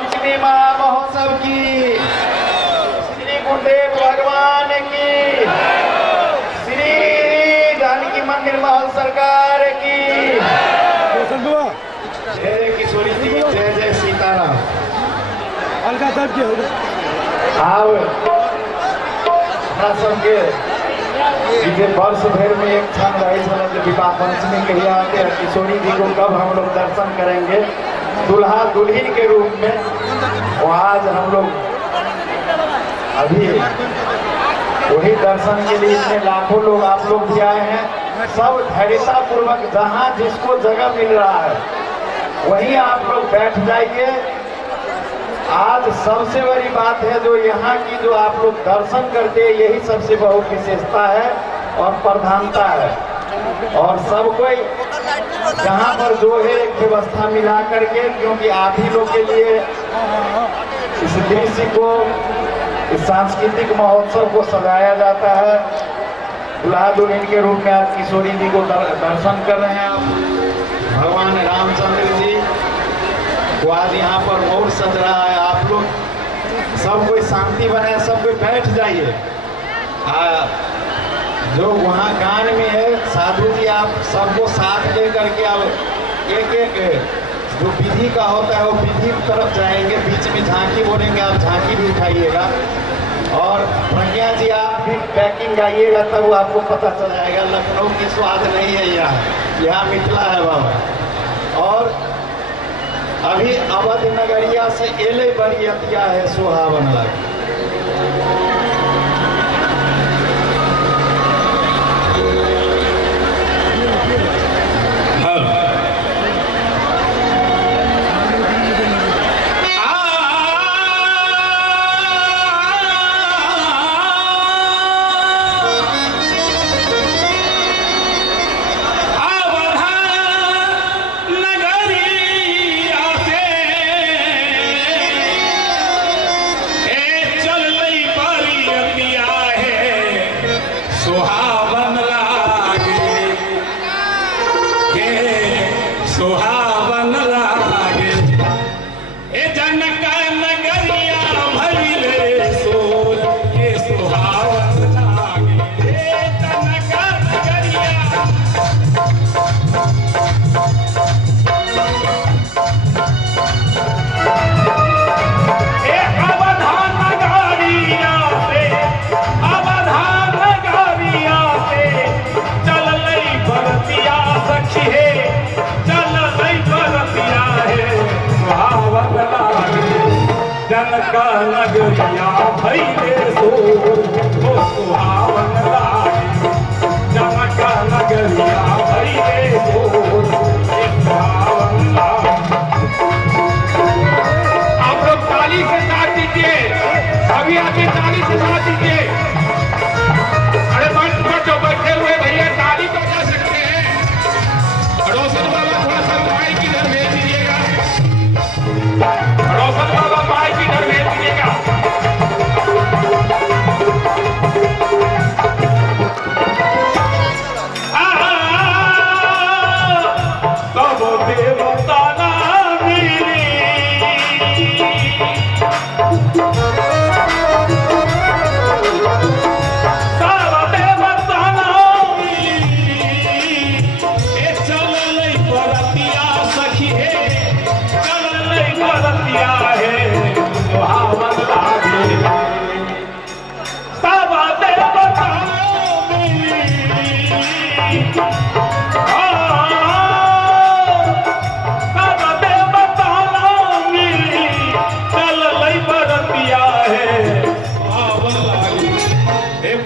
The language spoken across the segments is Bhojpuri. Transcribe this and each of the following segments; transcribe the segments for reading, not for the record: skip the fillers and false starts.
पंचमी महामहोत्सव की, श्री गुरुदेव भगवान की, श्री जानकी मंदिर महल सरकार की जय। किशोरी जी जय जय सीताराम। अलका साहब की आओ सबके इसे वर्ष भर में एक क्षण रही जब विवाह पंचमी के आते हैं किशोरी जी को कब हम लोग दर्शन करेंगे दुल्हा दुल्हन के रूप में। वो आज हम लोग अभी वही दर्शन के लिए इतने लाखों लोग आप लोग भी आए हैं। सब धैर्यता पूर्वक जहाँ जिसको जगह मिल रहा है वहीं आप लोग बैठ जाइए। आज सबसे बड़ी बात है जो यहाँ की जो आप लोग दर्शन करते हैं यही सबसे बहुत विशेषता है और प्रधानता है। और सब कोई यहाँ पर जो है एक व्यवस्था मिला करके, क्योंकि आप ही लोग के लिए इस दृश्य को, इस सांस्कृतिक महोत्सव को सजाया जाता है। दुल्हा दुल्हन के रूप में आज किशोरी जी को दर्शन कर रहे हैं। भगवान रामचंद्र जी वो आज यहाँ पर मोर सज रहा है। आप लोग सब कोई शांति बनाए, सब कोई बैठ जाइए। जो वहाँ गान में है साधु जी आप सबको साथ ले करके अब एक एक जो विधि का होता है वो विधि की तरफ जाएंगे। बीच में झांकी बोलेंगे, आप झांकी भी उठाइएगा। और प्रज्ञा जी आप भी पैकिंग गाइएगा तब आपको पता चल जाएगा। लखनऊ की स्वाद नहीं है यहाँ मिथिला है बाबा। और अभी अवध नगरिया से एले बड़ी अतिया है सुहावन लग। जनका नगरिया भैले सोर हो सुहावन लागे। जनका नगरिया भैले सोर हो सुहावन लागे। आप लोग ताली से साथ दीजिए, अभी आगे ताली से साथ दीजिए। अरे मंच पर जो बैठे हुए भैया ताली तो जा सकते हैं। रोशन बाबा थोड़ा सा माइक की इधर भेज दीजिएगा। रोशन बाबा माइक की इधर भेज दीजिएगा। सब देवता ना मेरी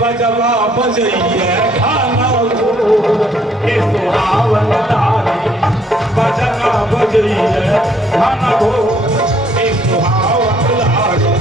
बजवा बजइए खाना के सुहावन लागे। बजना बजइए खाना हो के सुहावन लागे।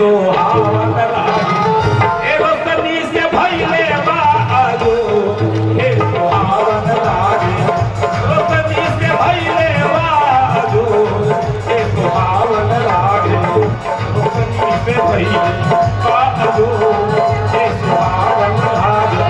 सुहावन लागे एगो सनी से भइले बाजू हे सुहावन लागे एगो सनी से भइले बाजू हे सुहावन लागे एगो सनी से भइले बाजू हे सुहावन लागे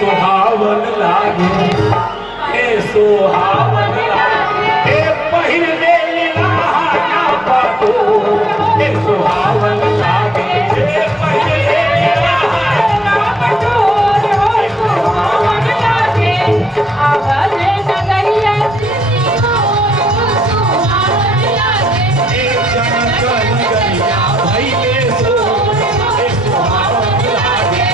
सुहावन लागे ए सुहावन लागे ए पहिरले लाहा पातो ए सुहावन लागे ए पहिरले लाहा पातो ए सुहावन लागे आवाज नगरिया सुहावन लागे ए जनक नगरिया भइले सो ए सुहावन लागे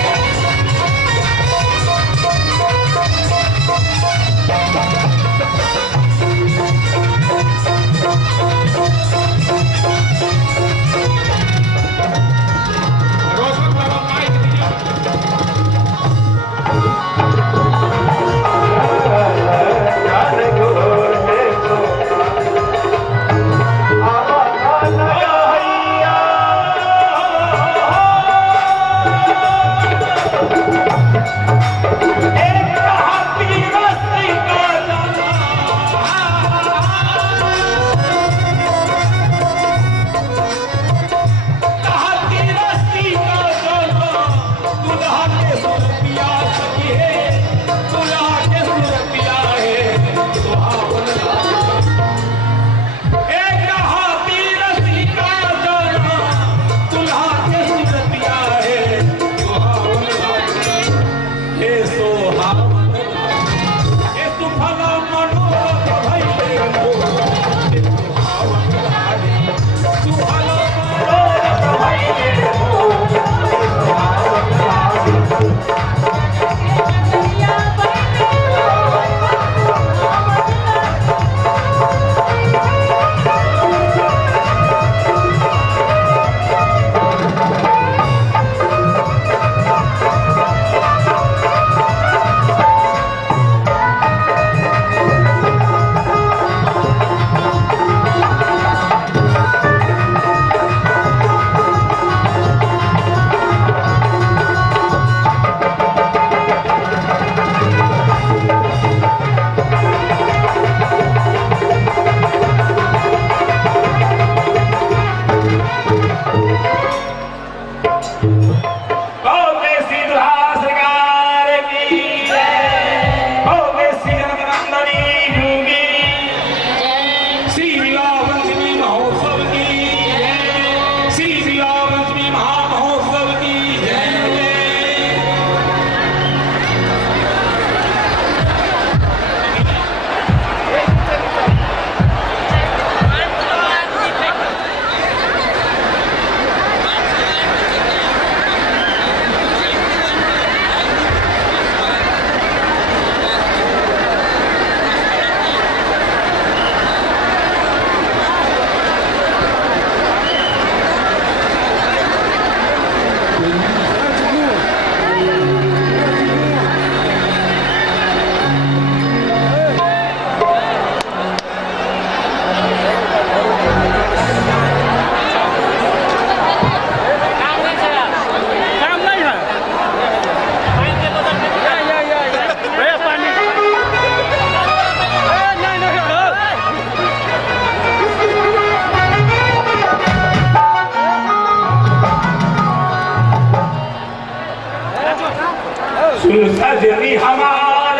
सुन सजनी हमार,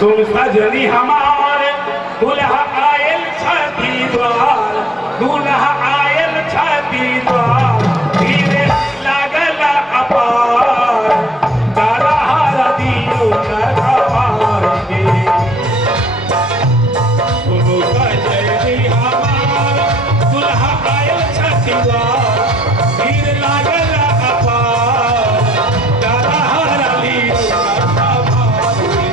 सुन सजनी हमार, दुल्हा आयल छाती द्वार, दुल्हा आयल छाती द्वार, धीरे लागल अपार, तारा हारा दियो न खपार के। सुन सजनी हमार, दुल्हा आयल छाती द्वार, धीरे लागल अपार, तारा हारा दियो न खपार के।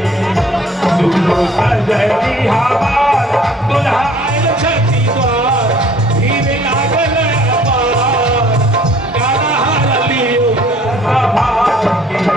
सुनो सजनी हमार, दुल्हा आयल छाती द्वार, धीरे लागल अपार, तारा हारा दियो न खपार के।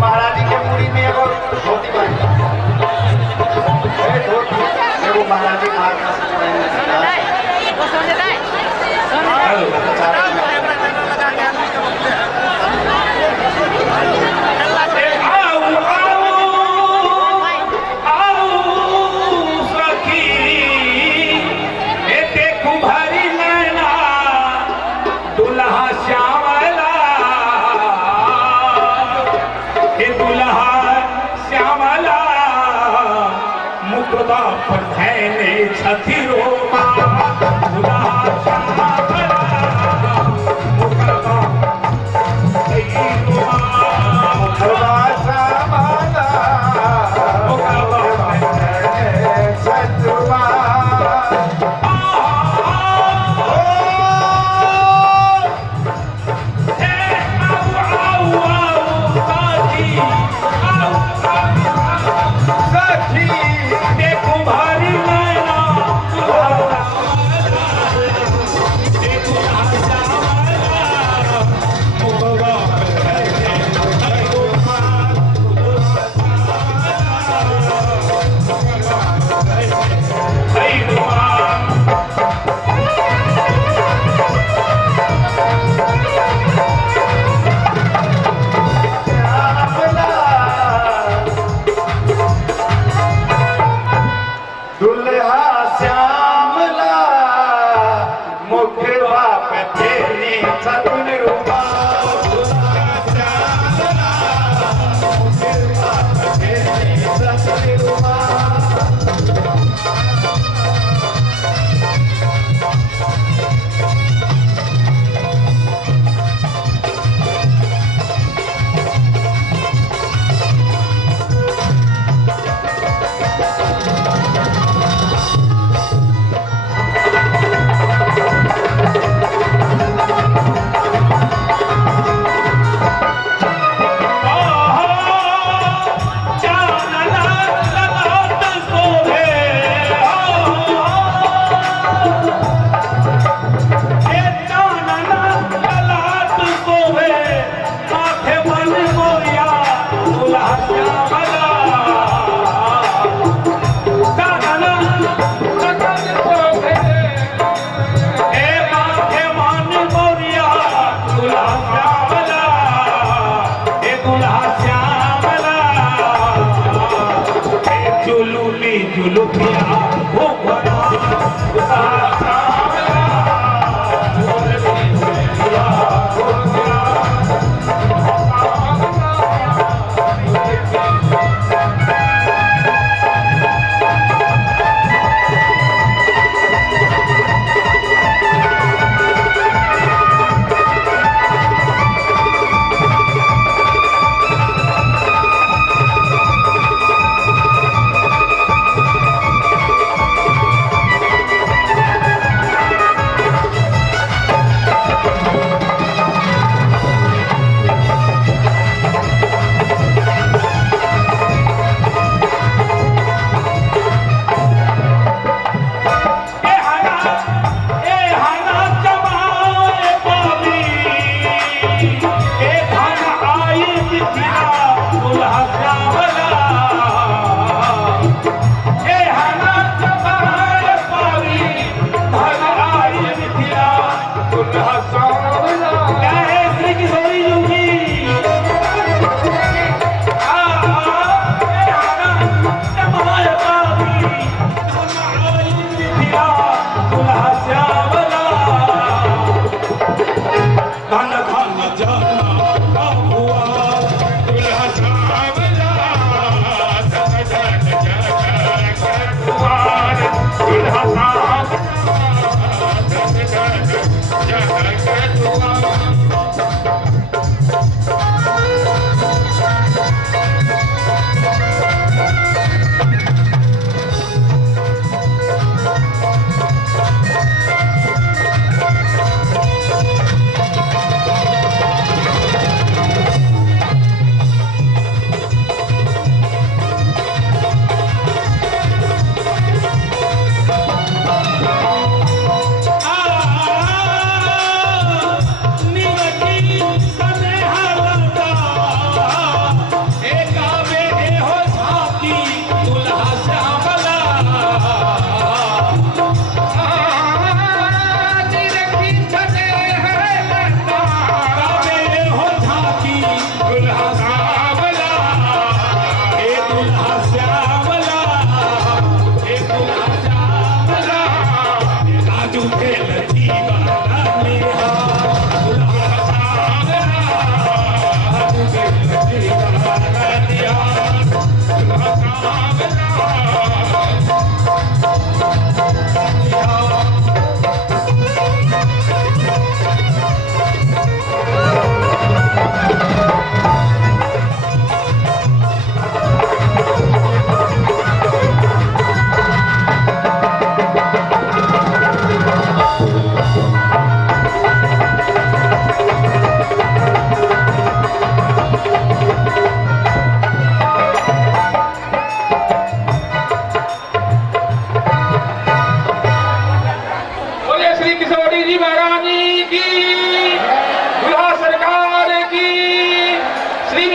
महारानी के मुड़ी में एगो धोती बांध एगो महारानी दुल्हा नैने छथिरो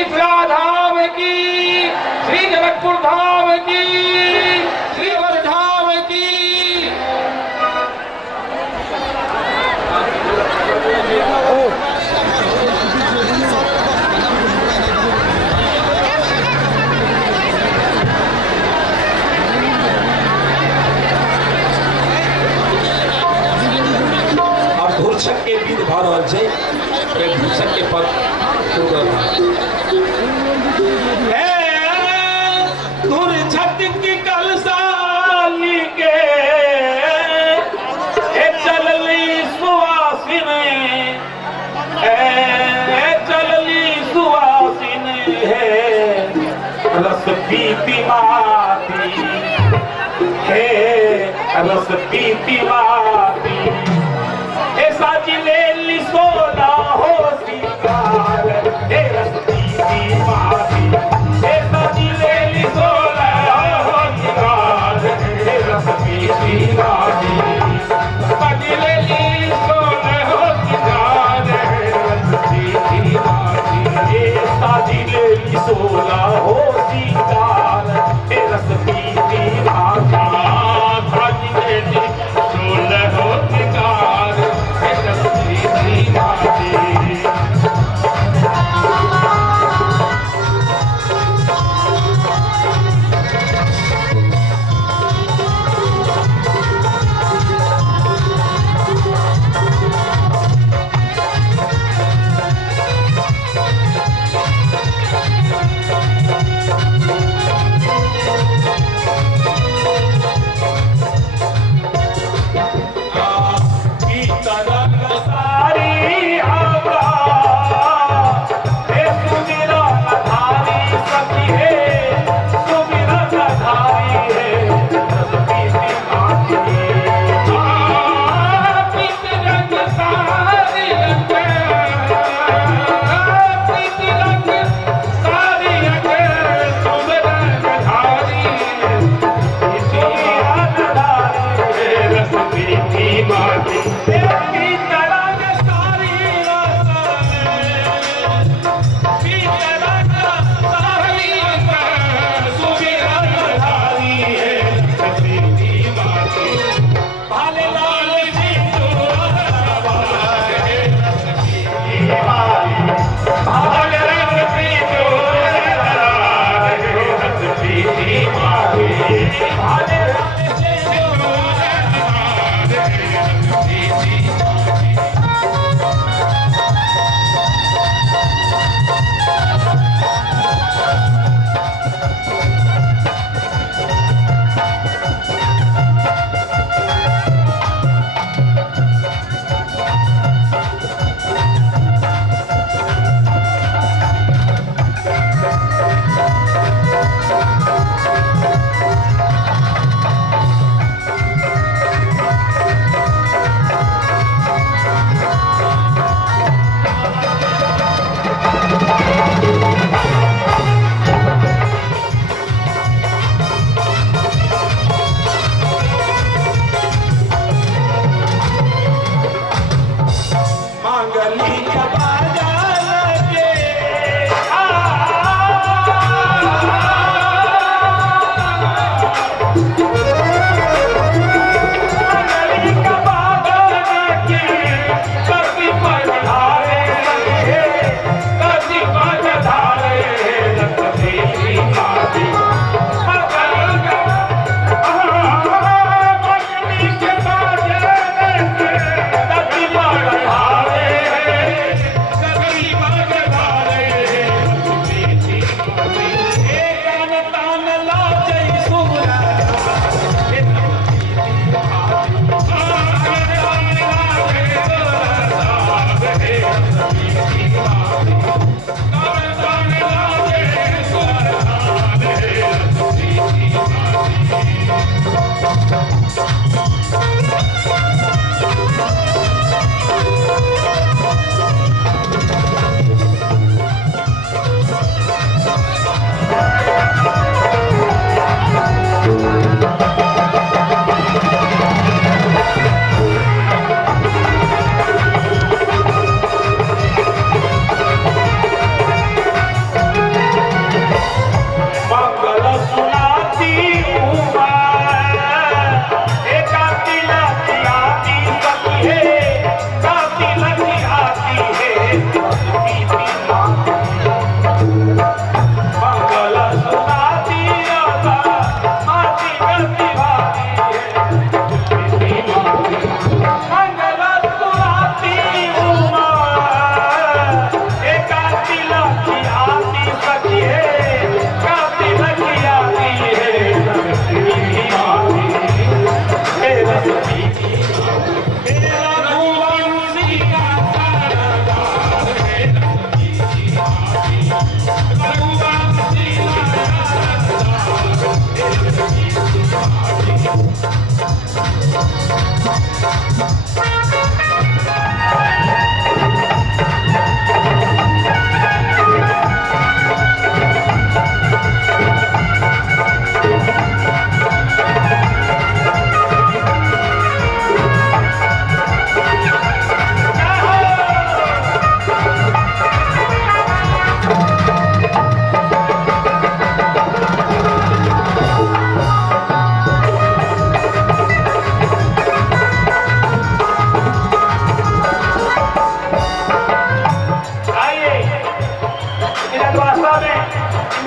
मिथिला धाम की, श्री जनकपुर धाम की, श्री अवर धाम की। धूर्छक के विध भ रहल छै, धूर्छक के पद धूर्छक की कलसाली के चलली सुवासिन, चलली सुवासिन है रस पीती माती, है रस पीती माती। साजी ले ली सोना हो सिंगार, हे रस पीती माती। साजी ले ली सोना हो सिंगार, हे रस पीती माती। साजी ले ली सोना हो सिंगार, हे रस पीती माती। साजी ले ली सोना हो सिंगार, हे रस पीती माती। साजी ले ली सोना हो सिंगार,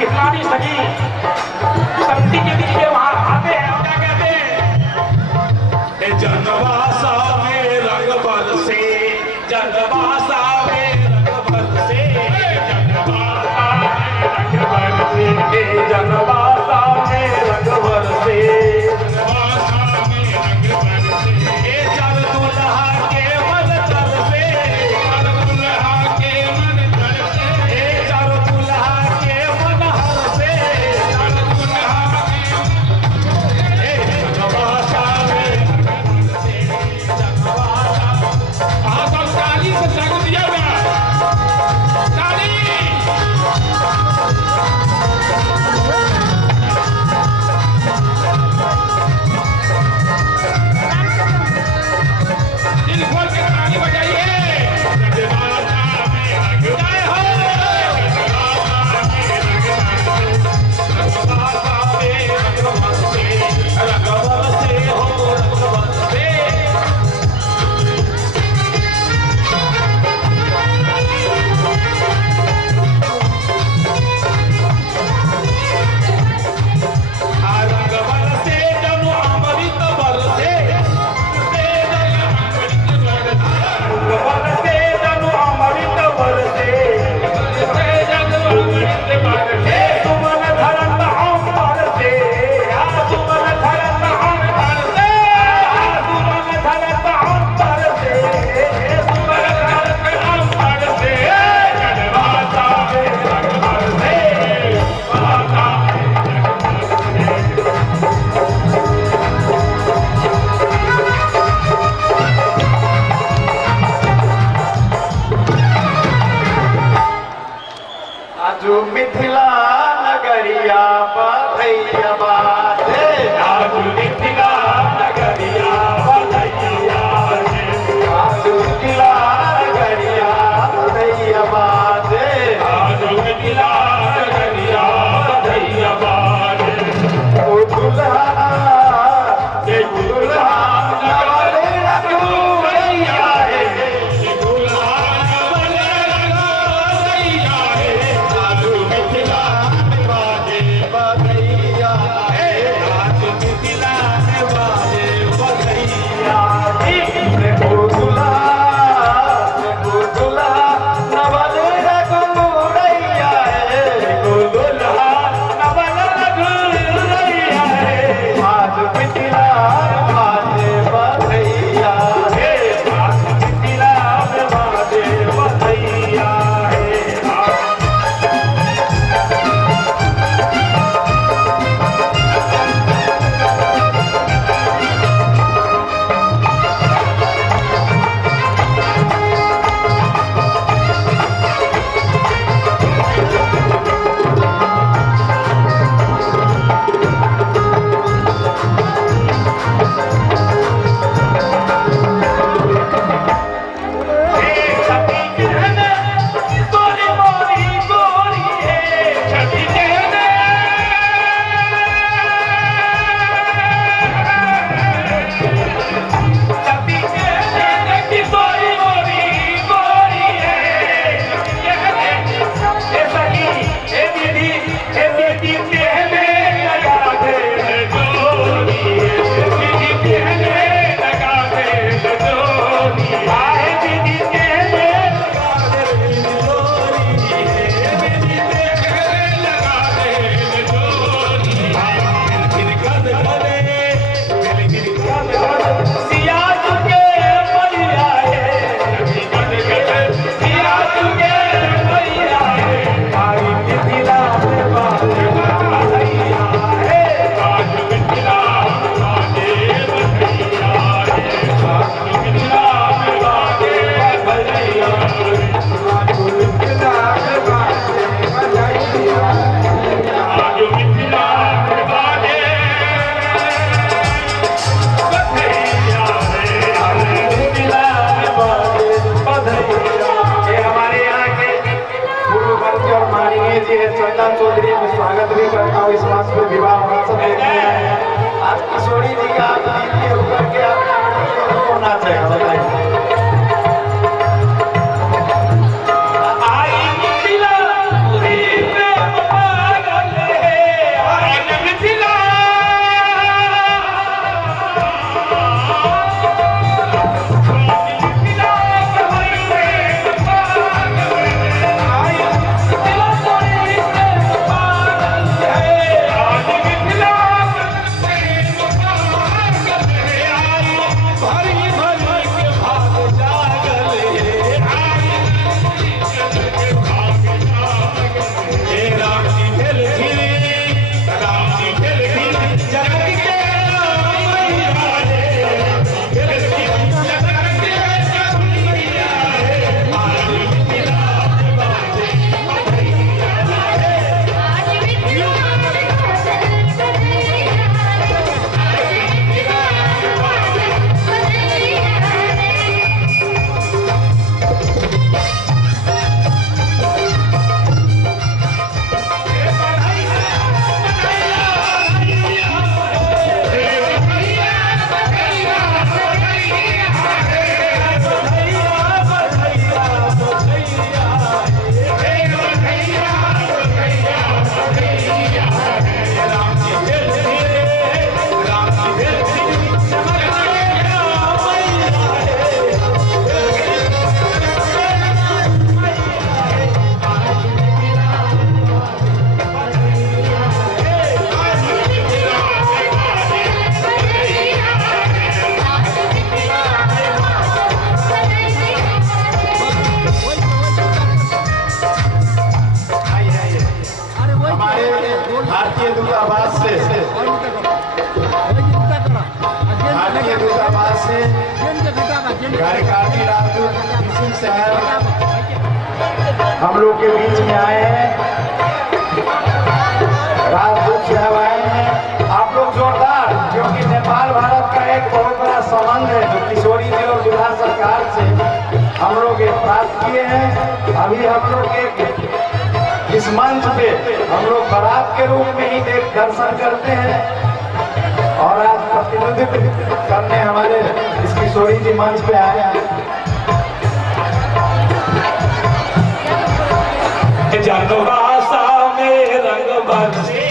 इस्लामी सभी शक्ति के लिए वहां आते हैं और क्या कहते हैं, जनवासा में रंग बरसे, जनवासा में रंग बरसे, जनवासा में रंग बरसे, ए चल दुल्हा के मन तरसे, ए चल दुल्हा के मन हरसे, ए जनवासा में हाँ सब ताली से स्वागत दिया हुआ ताली। दिल खोल के ताली बजाइए। जनवासा में रंग जय हो, जनवासा में रंग बरसे, रंग बरसे हो रंग बरसे। रंग बरसे जनु अमृत बरसे, बरसे जनु अमृत बरसे, सुमन धरत हम बरसे, सुमन धरत हम बरसे, सुमन धरत हम बरसे, सुमन धरत हम बरसे, जनवासा में रंग बरसे, जनवासा आजू मिथिला नगरिया बधैया बाजे, आजू मिथिला नगरिया बधैया बाजे, आजू मिथिला नगरिया बधैया बाजे, आजू मिथिला नगरिया बधैया बाजे। ओ दुल्हा नवाले रघुवैया है, बधैया है, ओ दुल्हा नवाले रघुवैया है, आज मिथिला बाजे बधैया है, आज मिथिला बाजे बधैया है। जी है श्वेता चौधरी में स्वागत भी करता हूँ। इस मास पर विवाह महोत्सव देखने आए हैं। आज किशोरी जी का आप दीदी होकर के आप होना चाहिए बताइए। आई मिथिला पूरी में भारतीय दूतावास से कार्यकारिणी राजदूत साहब हम लोग के बीच में आए हैं। राजदूत साहब आए हैं, आप लोग जोरदार, क्योंकि नेपाल भारत का एक बहुत बड़ा संबंध है जो किशोरी जी और बिहार सरकार से हम लोग एक बात किए हैं। अभी हम लोग एक इस मंच पे हम लोग बारात के रूप में ही देख दर्शन करते हैं और आज प्रतिनिधित्व करने हमारे इस किशोरी जी मंच पे आए हैं। जनवासा में रंग बरसे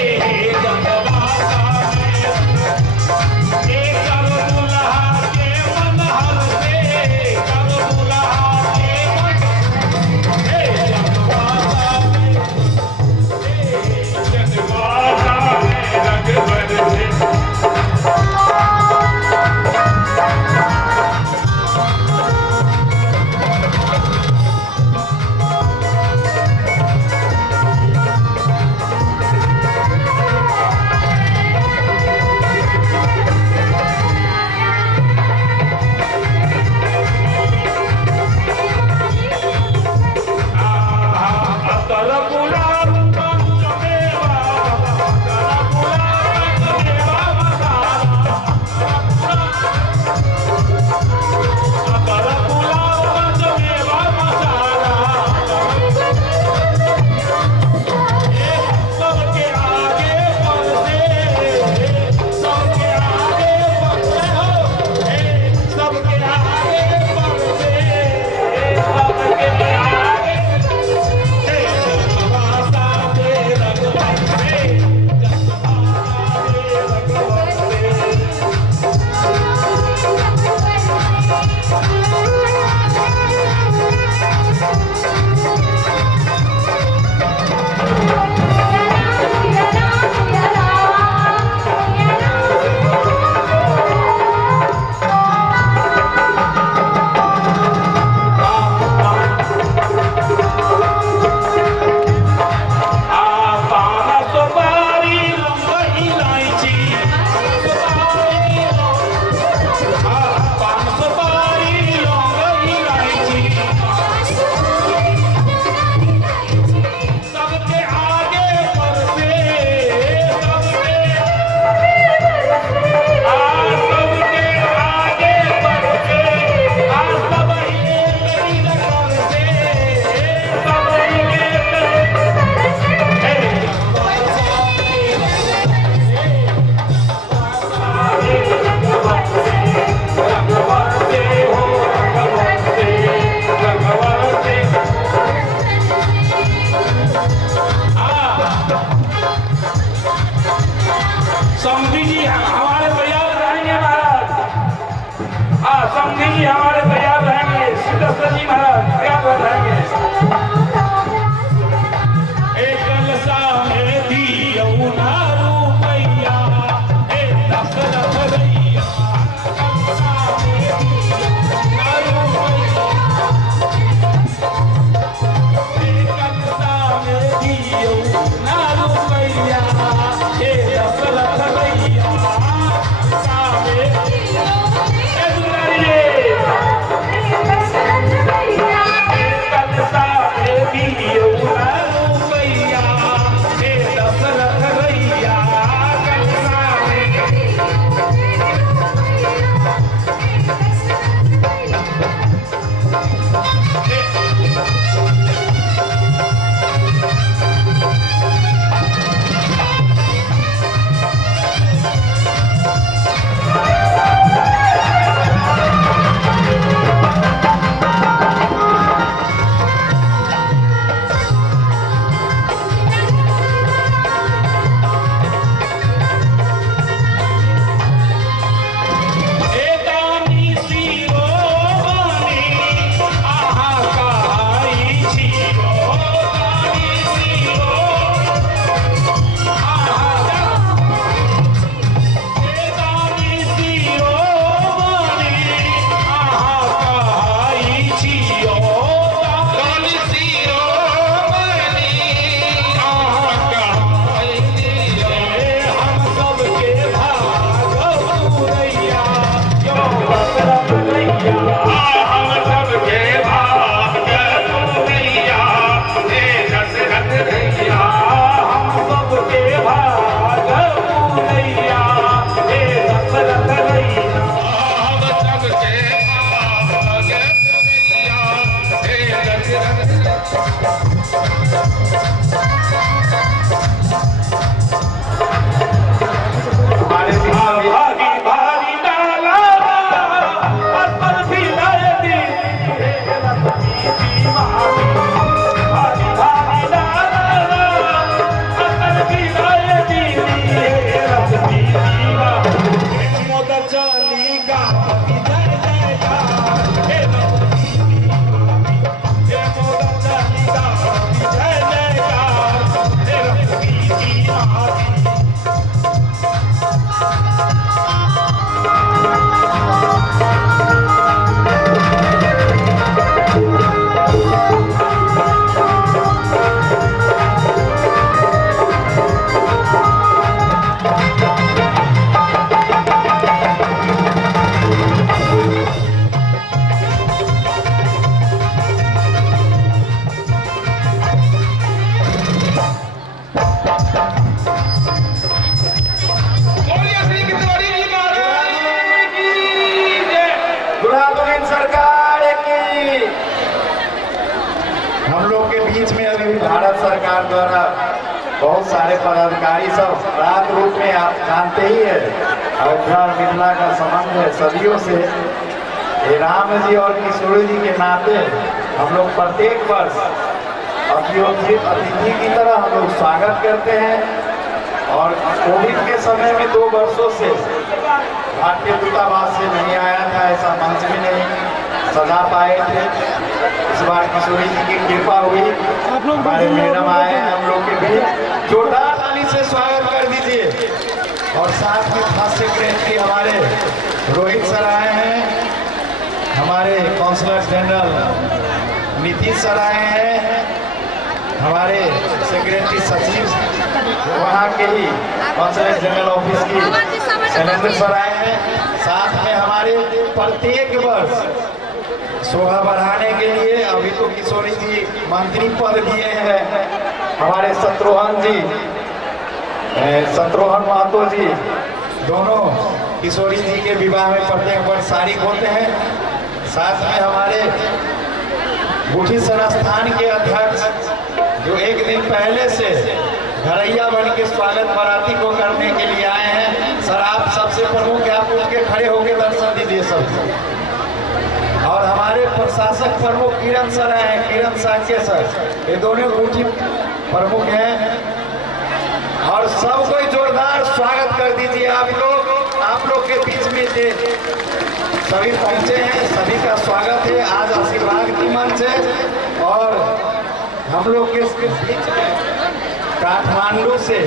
हमारे भारी भारी डाला पर भी लाए दी भारी भारी डाला पर भी लाए दी मोद चली गा जय जयकार हे मोद चली गा जय जयकार हे दुल्हा दुल्हन सरकार की। हम लोग के बीच में अभी भारत सरकार द्वारा बहुत सारे पदाधिकारी सब रात रूप में आप जानते ही है, अयोध्या और मिथिला का संबंध है सदियों से। ये राम जी और किशोर जी के नाते हम लोग प्रत्येक वर्ष अतिथि की तरह हम लोग स्वागत करते हैं। और कोविड के समय में 2 वर्षों से भारतीय दूतावास से नहीं आया था, ऐसा मंच भी नहीं सजा पाए थे। इस बार किशोरी जी की कृपा हुई, हमारे मैडम आए हैं हम लोग के बीच, जोरदार ताली से स्वागत कर दीजिए। और साथ में खास सेक्रेटरी हमारे रोहित सर आए हैं, हमारे काउंसलर जनरल नीतीश सर आए हैं, हमारे सेक्रेटरी सचिव वहाँ के ही काउंसलर जनरल ऑफिस की शैलेंद्र सर आए हैं। साथ में हमारे प्रत्येक वर्ष शोभा बढ़ाने के लिए अभी तो किशोरी जी मंत्री पद दिए हैं, हमारे शत्रुघ्न महतो जी दोनों किशोरी जी के विवाह में प्रत्येक वर्ष शारिक होते हैं। साथ में हमारे बूढ़ी संस्थान के अध्यक्ष जो एक दिन पहले से घरैया बन के स्वागत बाराती को करने के लिए आए हैं। सर आप सबसे प्रमुख आप उठ के खड़े होकर दर्शन दीजिए सबको। और हमारे प्रशासक प्रमुख किरण सर हैं, किरण साक्य सर, ये दोनों बूढ़ी प्रमुख हैं। और सबको जोरदार स्वागत कर दीजिए। आप लोग के बीच में थे सभी पहुंचे हैं, सभी का स्वागत है। आज आशीर्वाद की मंच है। और हम लोग के बीच में काठमांडू से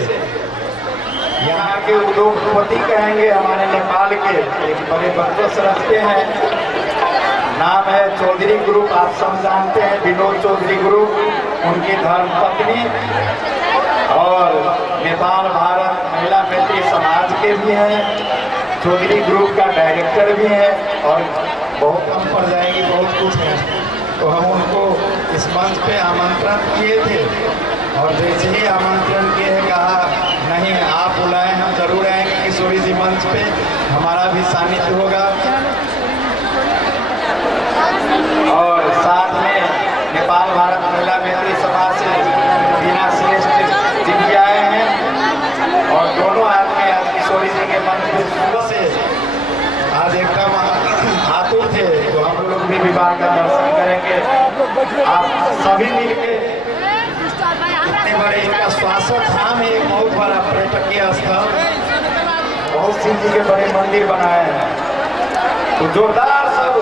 यहाँ के उद्योगपति कहेंगे, हमारे नेपाल के एक बड़े बच्चों से रखते हैं, नाम है चौधरी ग्रुप, आप सब जानते हैं विनोद चौधरी ग्रुप, उनकी धर्मपत्नी और नेपाल भारत महिला मैत्री समाज के भी हैं, चौधरी ग्रुप का डायरेक्टर भी है। और बहुत कम पड़ जाएगी, बहुत कुछ है, तो हम उनको इस मंच पे आमंत्रण किए थे। और जैसे ही आमंत्रण किए हैं कहा नहीं आप बुलाएं, हम जरूर आएंगे किशोरी जी मंच पे, हमारा भी सानिध्य होगा। और साथ में नेपाल भारत महिला मैत्री समाज से बीना श्रेष्ठ जी भी आए हैं। और दोनों आदमी आज किशोरी जी के मंच पे सुबह से आज एकदम आतुर थे, तो हम लोग भी विवाह का दर्शन करेंगे। आप सभी मिलके इतने बड़े इनका स्वास्थ्य धाम है, एक बहुत बड़ा पर्यटकीय स्थल, बहुत शिव जी के बड़े मंदिर बनाए हैं। तो जोरदार सब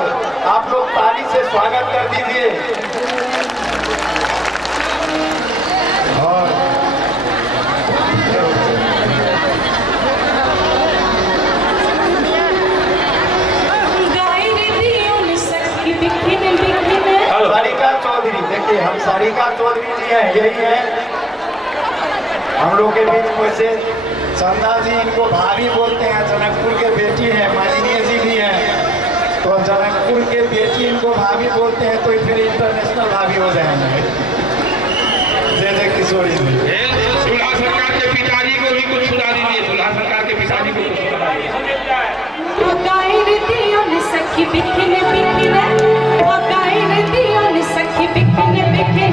आप लोग ताली से स्वागत कर दीजिए। और सारिका चौधरी, देखिए हम सारिका चौधरी जी हैं, यही है हम लोग के बीच। वैसे चंदा जी इनको भाभी बोलते हैं, जनकपुर के बेटी हैं, माननीय जी भी हैं, तो जनकपुर के बेटी इनको भाभी बोलते हैं, तो फिर इंटरनेशनल भाभी हो जाएंगे। जय जय किशोरी जी। दुल्हा सरकार के पिताजी को भी कुछ सुना दीजिए, दुल्हा सरकार के पिताजी को कुछ सुना दीजिए। सखी बिखने बिखने, सखी बिखने बिखने।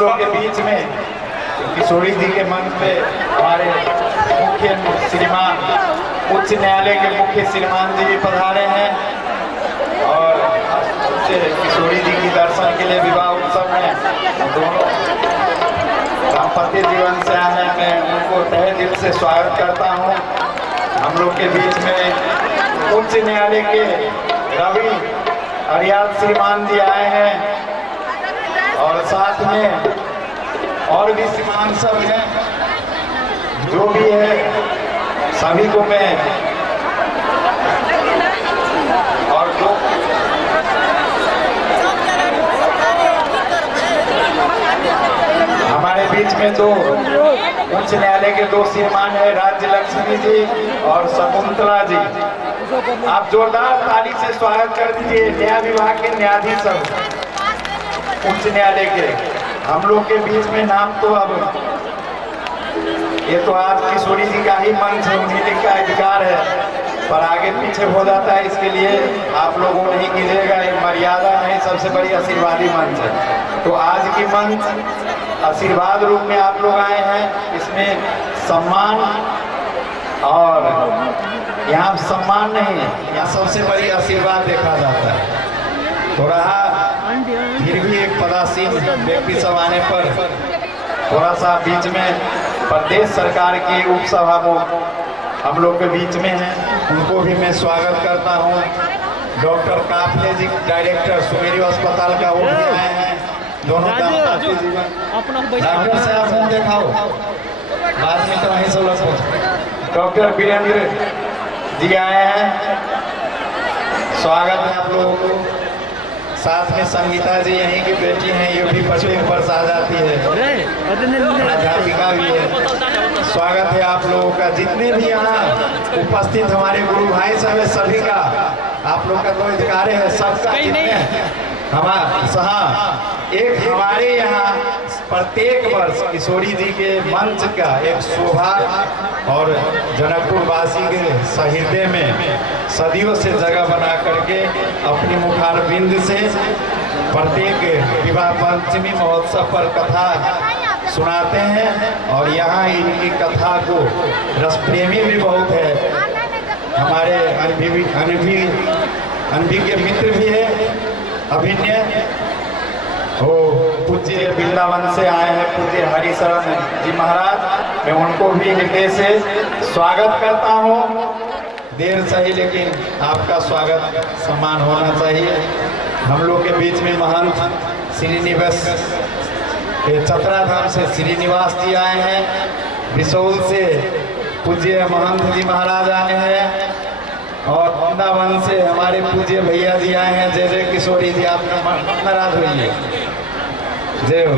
लोग के बीच में किशोरी जी के मंच पे हमारे मुख्य श्रीमान उच्च न्यायालय के मुख्य श्रीमान जी भी पधारे हैं और किशोरी जी की दर्शन के लिए विवाह उत्सव में दोनों दाम्पत्य जीवन से आए हैं। मैं उनको तहे दिल से स्वागत करता हूं। हम लोग के बीच में उच्च न्यायालय के रवि अरियाल श्रीमान जी आए हैं और साथ में और भी श्रीमान सब हैं। जो भी है सभी को मैं और जो हमारे बीच में तो उच्च न्यायालय के दो श्रीमान है, राज्य लक्ष्मी जी और शकुंतला जी। आप जोरदार ताली से स्वागत कर दीजिए न्याय विभाग के न्यायाधीश सब उच्च न्यायालय के। हम लोग के बीच में नाम तो अब ये तो आज किशोरी जी का ही मंच है, उन्हीं का अधिकार है, पर आगे पीछे हो जाता है, इसके लिए आप लोगों नहीं कीजिएगा। ये मर्यादा नहीं, सबसे बड़ी आशीर्वादी मंच है। तो आज की मंच आशीर्वाद रूप में आप लोग आए हैं, इसमें सम्मान, और यहाँ सम्मान नहीं, यहाँ सबसे बड़ी आशीर्वाद देखा जाता है। तो रहा फिर भी एक पदासीन व्यक्ति सब आने पर थोड़ा सा बीच में प्रदेश सरकार के उप सभामुख हम लोग के बीच में हैं, उनको भी मैं स्वागत करता हूँ। डॉक्टर काफले जी, डायरेक्टर सुमेरी अस्पताल का, वो भी आए हैं। दोनों दाम्पत्य जीवन डॉक्टर साहब फोन दिखाओ, बाद में तो वहीं सब लोग। डॉक्टर वीरेंद्र जी आए हैं, स्वागत है आप लोगों को। साथ में संगीता जी यहीं की बेटी हैं, ये भी प्रत्येक वर्ष आ जाती है, अध्यापिका भी है। स्वागत है आप लोगों का, जितने भी यहाँ उपस्थित हमारे गुरु भाई सब है, सभी का आप लोग का तो अधिकार है, सबका एक हमारे यहाँ प्रत्येक वर्ष किशोरी जी के मंच का एक शोभा, और जनकपुर वासी के सहृदय में सदियों से जगह बना करके अपनी मुखारबिंद से प्रत्येक विवाह पंचमी महोत्सव पर कथा सुनाते हैं। और यहाँ इनकी कथा को रसप्रेमी भी बहुत है, हमारे अनभी के मित्र भी है, अभिनय हो पूज्य वृंदावन से आए हैं पूज्य हरिशरण जी महाराज, मैं उनको भी हृदय से स्वागत करता हूँ। देर सही लेकिन आपका स्वागत सम्मान होना चाहिए। हम लोग के बीच में महंत श्रीनिवास के चतरा धाम से श्रीनिवास जी आए हैं, बिसौल से पूज्य महंत जी महाराज आए हैं, और वृंदावन से हमारे पूज्य भैया जी आए हैं। जय जय किशोरी जी, आप नाराज होइए, जय हो।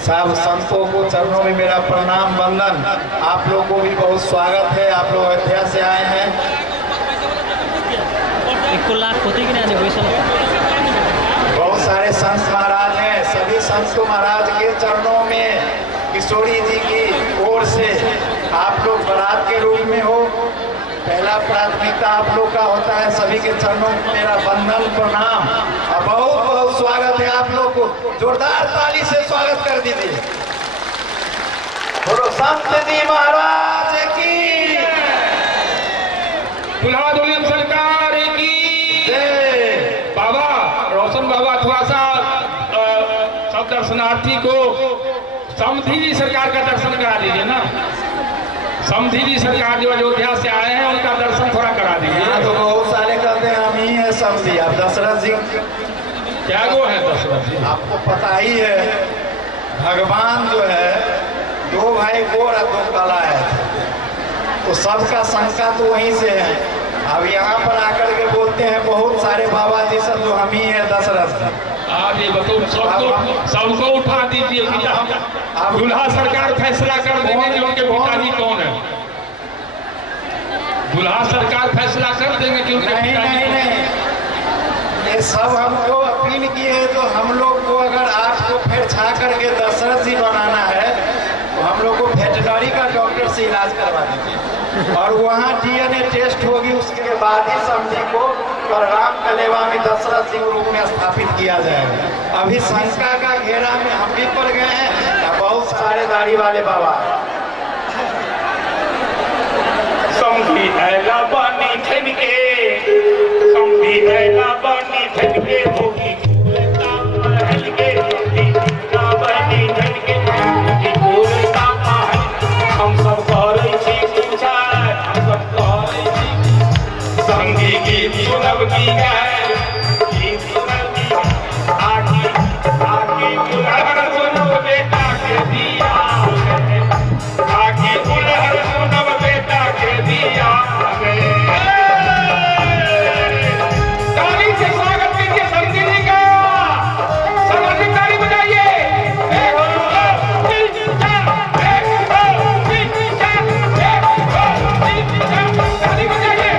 सब संतों को चरणों में मेरा प्रणाम वंदन। आप लोगों को भी बहुत स्वागत है, आप लोग अयोध्या से आए हैं। बहुत सारे संत महाराज हैं, सभी संत महाराज के चरणों में किशोरी जी की ओर से आप लोग बारात के रूप में हो, पहला प्राथमिकता आप लोग का होता है। सभी के चरणों में मेरा वंदन प्रणाम और बहुत बहुत स्वागत है आप लोग को। जोरदार ताली से स्वागत कर दीजिए। बोलो संत जी महाराज की, दुल्हा दुल्हन सरकार की जय। बाबा रोशन बाबा, थोड़ा सा सब दर्शनार्थी को समधी जी सरकार का दर्शन करा दीजिए ना। समधी जी सरकार जो अयोध्या से आए हैं उनका दर्शन थोड़ा करा दीजिए। यहाँ तो बहुत सारे कहते हैं हम ही हैं समधी। आप दशरथ जी क्या वो है? दशरथ जी आपको पता ही है, भगवान जो है दो भाई गोर और दो काला है, तो सबका शंका तो वहीं से है। अब यहाँ पर आकर के बोलते हैं बहुत सारे बाबा जी सब जो हम ही है दशरथ जी। आप ये बताओ, सबको उठा दीजिए कि हम दुल्हा सरकार फैसला कर देंगे कि उनके पिताजी कौन है। दुल्हा सरकार फैसला कर देंगे कि उनके पिताजी नहीं, ये सब हमको अपील किए हैं, तो हम लोग को अगर आपको फिर छा करके दशरथ जी बनाना है तो हम लोग को वेटनरी का डॉक्टर से इलाज करवा दीजिए, और वहाँ DNA टेस्ट होगी, उसके बाद ही समझी को राम कलेवा में दशरथ जी रूप में स्थापित किया जाएगा। अभी शंका का घेरा में हम भी पड़ गए हैं, बहुत सारे दाढ़ी वाले बाबा। समधी ऐला बानी ठनके, समधी ऐला बानी ठनके, होगी पूरता महल के, समधी ऐला बानी ठनके, होगी पूरता महल। हम सब करे छी पूछा, हम सब करे छी समधी गीत सुनब की गाय, गीत सुनब की आखी आखी दुल्हन सुनब बेटा के दिया, आखी दुल्हन सुनब बेटा के दिया। ताली से स्वागत कीजिए समधी जी का, सर्वाधिक ताली बजाइए। ताली बजाइए।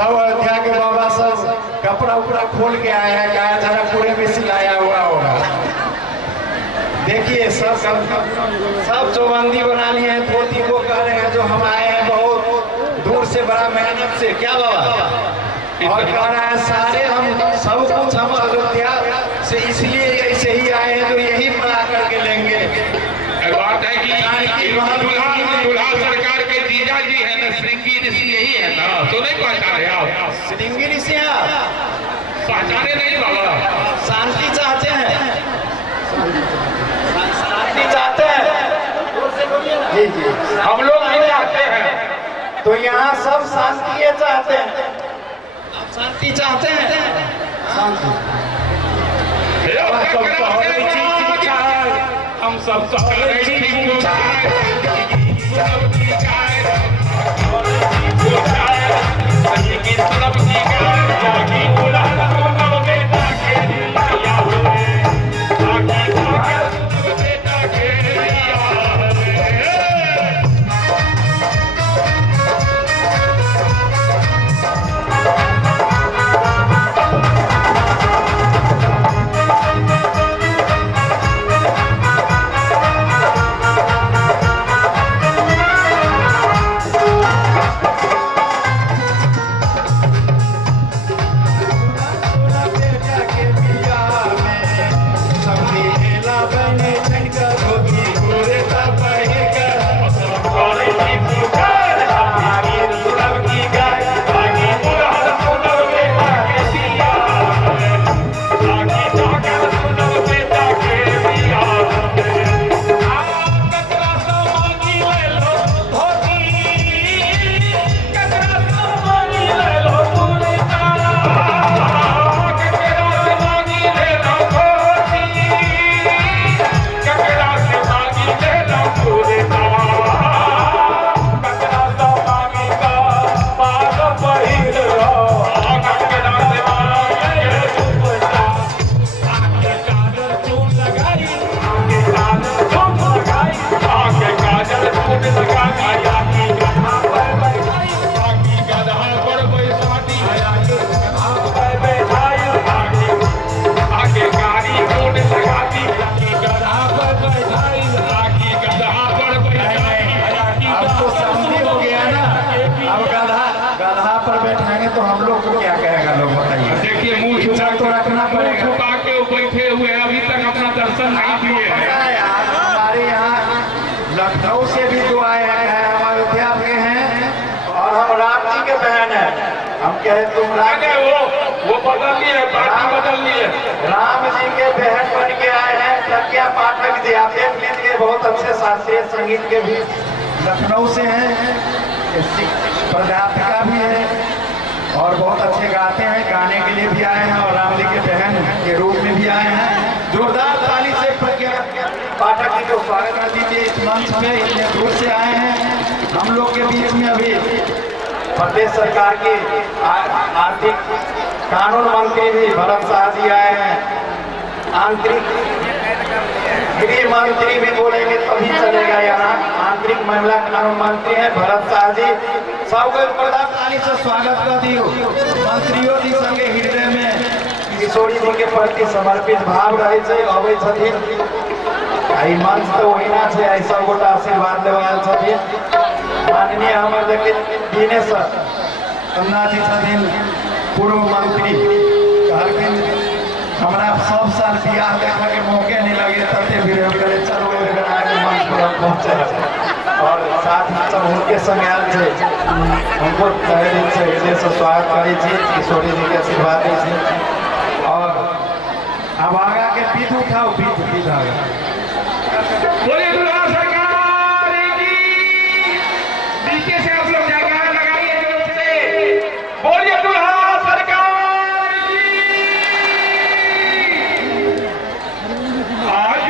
सब अयोध्या के बाबा सब कपड़ा उपड़ा खोल के आए हैं, कहा जरा पूरे में सिलाया हुआ होगा। देखिए सब चौबंदी बना लिए हैं, धोती को कह रहे हैं जो हम आए हैं बहुत दूर से, बड़ा मेहनत से, क्या बाबा, और कह रहा है सारे हम सब कुछ हम अयोध्या से इसलिए ऐसे ही आए हैं जो यही बना करके लेंगे। बात है कि दुल्हा सरकार के जीजा जी है ना, श्रृंगी ऋषि यही है ना, तो नहीं पहचाने आप? श्रृंगी ऋषि आप पहचाने नहीं बाबा? शांति चाहते हैं, शांति चाहते हैं जी जी, हम लोग नहीं चाहते हैं। तो यहाँ सब शांति चाहते हैं, आप शांति चाहते हैं, शांति हम सब तो हम लोग को क्या कहेगा लोग बताइए। देखिए मुंह छुपा तो रखना पड़ेगा, छुपा के बैठे हुए अभी तक अपना दर्शन नहीं दिए हैं। हमारे यहाँ लखनऊ से भी जो आए हैं, हम अयोध्या के हैं और हम राम जी के बहन हैं। हम कहे तुम राम, वो बदल लिए, पार्टी बदल लिए, राम जी के बहन बन के आए हैं। प्रज्ञा पाठक जी आप देख लीजिए, बहुत अच्छे शास्त्रीय संगीत के भी लखनऊ से हैं, प्राध्यापिका भी है और बहुत अच्छे गाते हैं, गाने के लिए भी आए हैं और राम जी के बहन के रूप में भी आए हैं। जोरदार ताली से प्रज्ञा पाठक जी को स्वागत कर दीजिए। इस मंच में इतने दूर से आए हैं। हम लोग के बीच में अभी प्रदेश सरकार के आर्थिक कानून मंत्री भी भरत शाह जी आए हैं। आंतरिक गृह मंत्री भी बोलेंगे तभी चलेगा, यहाँ आंतरिक महिला कानून मंत्री है भरत शाह जी। सबको ताली से स्वागत कर दियो। मंत्रियों जी संगे हृदय में किशोरी जी के प्रति समर्पित भाव रहे थे, अबै छथिन। आई मंच तो वही ना छे, आई सब गोटा आशीर्वाद देवल छथिन। माननीय हमर देखिए दिनेश अन्ना जी छथिन, पूर्व मंत्री, कहलखिन हमरा सब साल बियाह देखा के मौके नहीं लगे, तब भी करे चलो आगे मंच पर पहुंचे और साथ में सब उनके संग आयल थे। उनको तहे दिन से हृदय से स्वागत करे छी, किशोरी जी के आशीर्वाद दी छी। और अब आगा के पीठ उठाओ, पीठ आगे बोलिए दुल्हा सरकार की, नीचे से आप लोग जयकारा लगाइए जोर से, बोलिए दुल्हा सरकार की। आज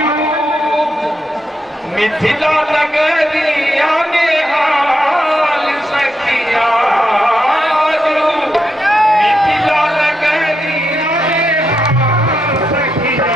मिथिला नगरिया में हाल सखिया, मिथिला नगरिया में हाल सखिया,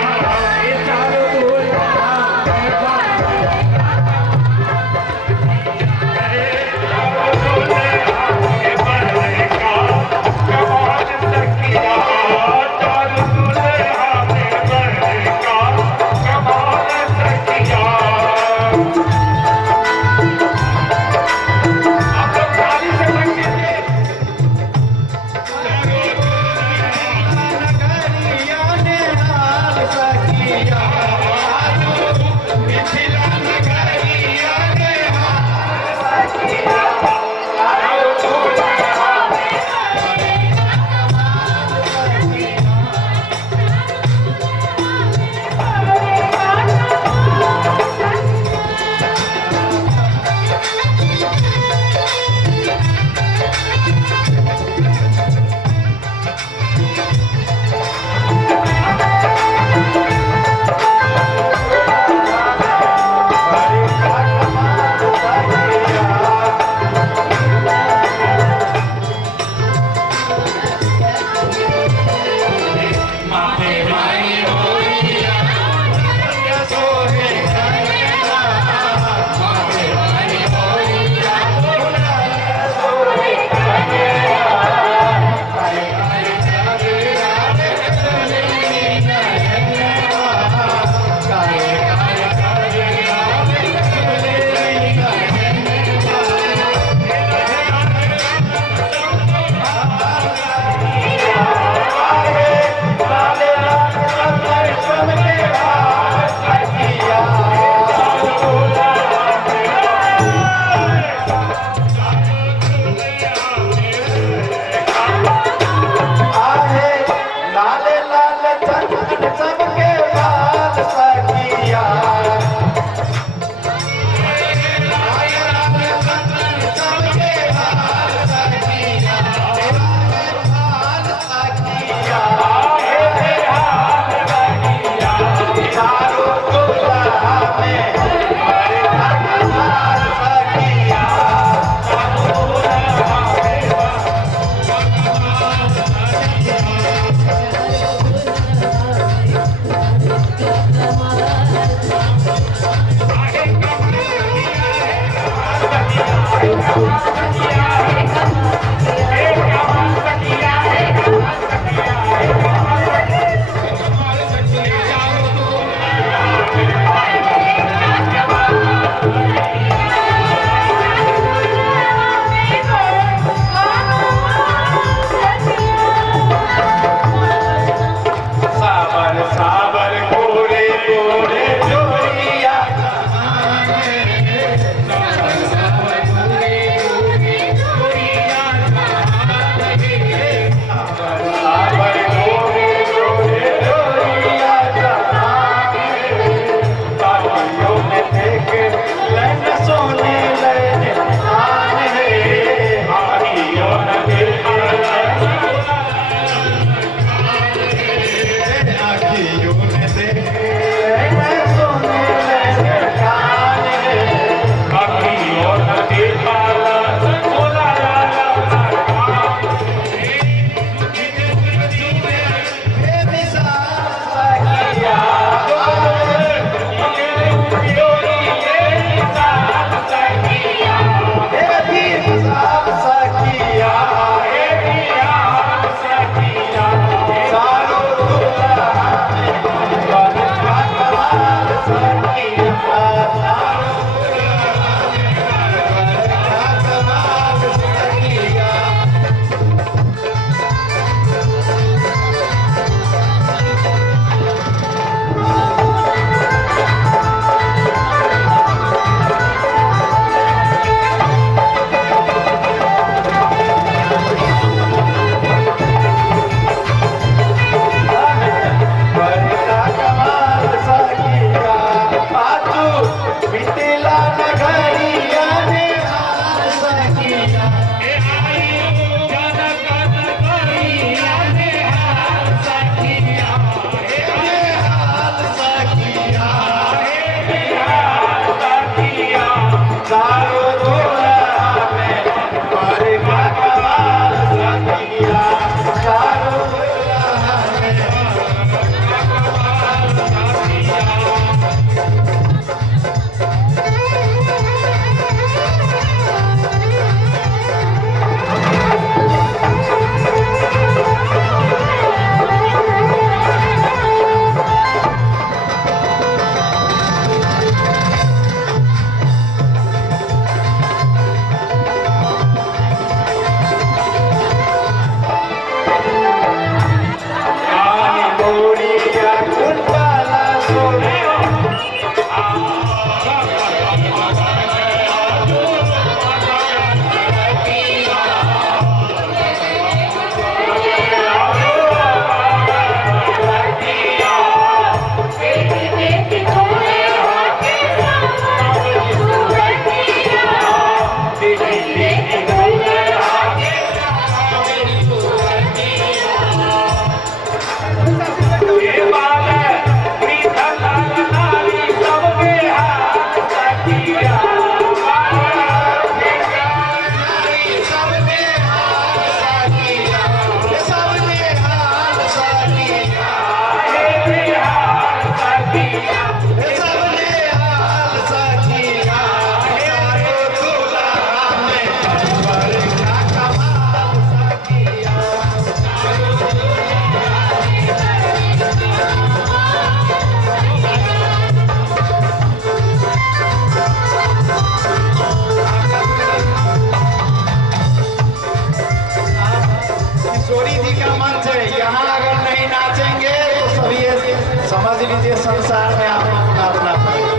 समझ लीजिए संसार में आपको नाचना पड़ेगा।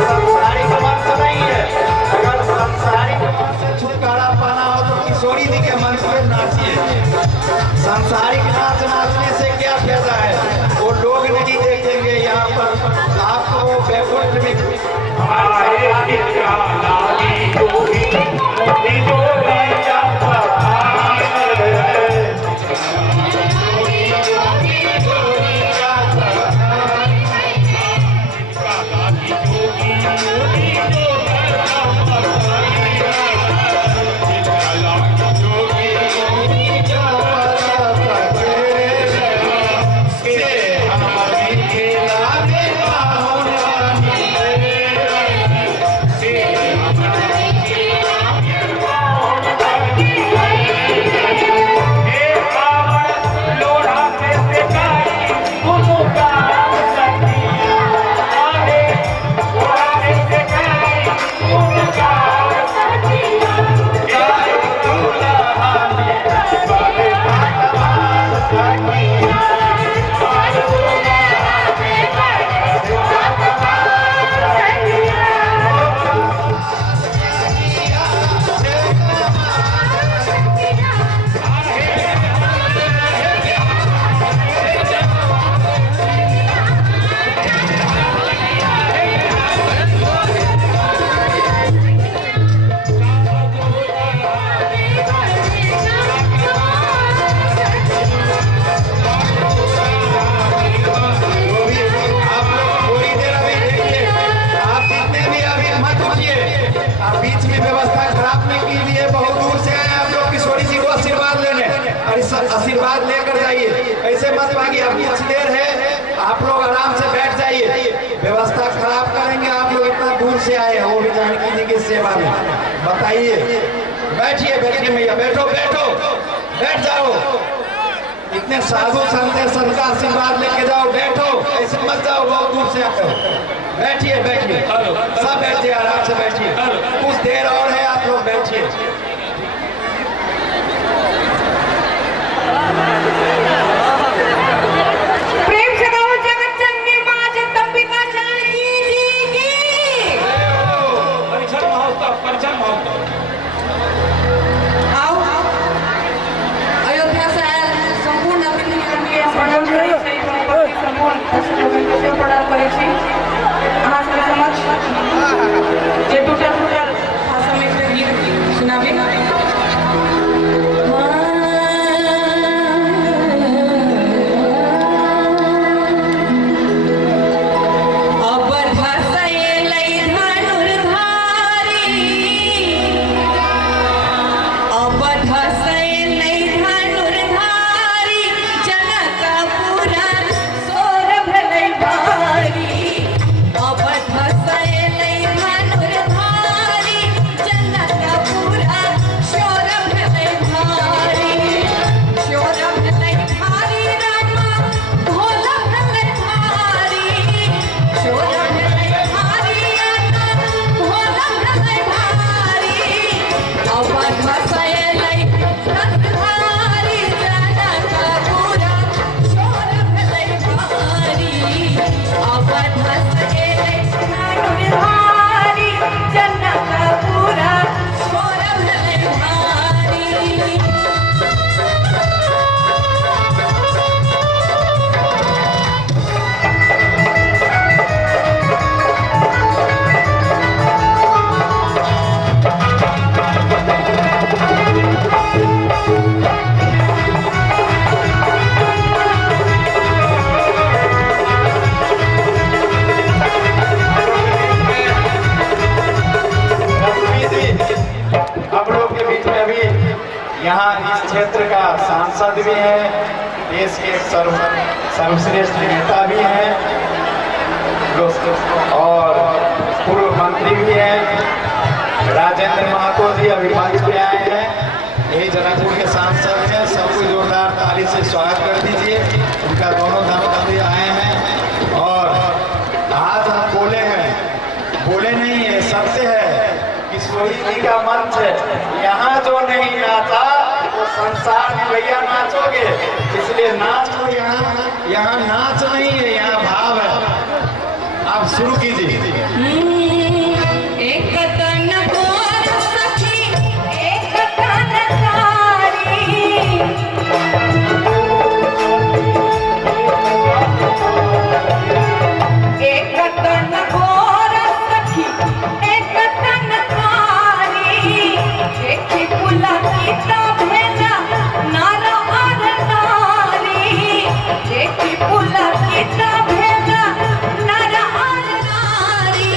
सांसारिक मंच नहीं है। अगर सांसारिक मंच से छुटकारा पाना हो तो किशोरी जी के मंच पे नाचिए। सांसारिक नाच नाचने से क्या फायदा है? वो लोग नहीं देखेंगे यहाँ पर आपको, वो बैकुंठ में आशीर्वाद लेकर जाइए। ऐसे मत भागिए, अभी कुछ देर है, आप लोग आराम से बैठ जाइए। व्यवस्था खराब करेंगे, आप लोग इतना दूर से आए हैं, वो भी जानकी जी की सेवा में। बताइए, बैठिए बैठिए मैया, बैठो बैठो, बैठ जाओ। इतने साधु संत हैं, सबका आशीर्वाद लेके जाओ, बैठो, ऐसे मत जाओ, बहुत दूर से आते हो। बैठिए बैठिए, सब बैठिए, आराम से बैठिए, कुछ देर और है, आप लोग बैठिए। प्रेम से कहो जगत जननी मां जगदंबिका जानकी जी की। परिचय महोत्सव आओ अयोध्या से संपूर्ण नवीन संपूर्ण पड़ा करे छी अहाँ सबके समक्ष जे टूटल भाषा में गीत सुनाबी। यहाँ इस क्षेत्र का सांसद भी है, देश के सर्वश्रेष्ठ नेता भी हैं, और पूर्व मंत्री भी हैं राजेंद्र महतो जी, अभिभाषक भी आए हैं, यही जनकपुर के सांसद हैं। सबको जोरदार ताली से स्वागत कर दीजिए। उनका दोनों धर्मपति आए हैं और आज हम बोले हैं, बोले नहीं है, सत्य है कि सोई जी का मंच है। यहाँ जो नहीं नाचा तो संसार में भैया नाचोगे, इसलिए नाच को यहाँ नाच नहीं है, यहाँ भाव है। आप शुरू कीजिए। एक तन गोर सखी एक तन कारी, एक तन गोर सखी एक तन कारी, देखी पुलकित भेला नर और नारी, देखी पुलकित भेला नर और नारी।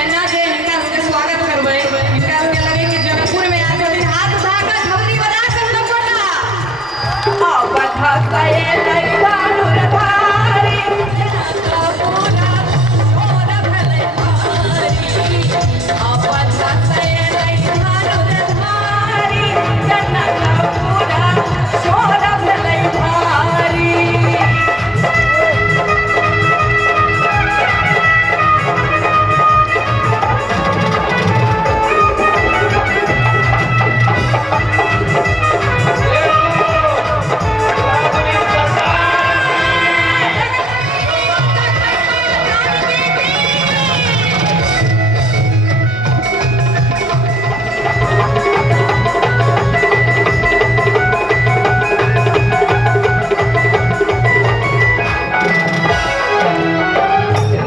एना जे इनका से स्वागत करबै, इनका से लगे कि जनकपुर में आज दिन हाथ उठाकर थपड़ी बजा कर सब बोला अवधा सये लई भानुर धारी, जनकपुरा सोर भले भारी, अवधा सये लई भानुर धारी, जनकपुरा सोर भले भारी।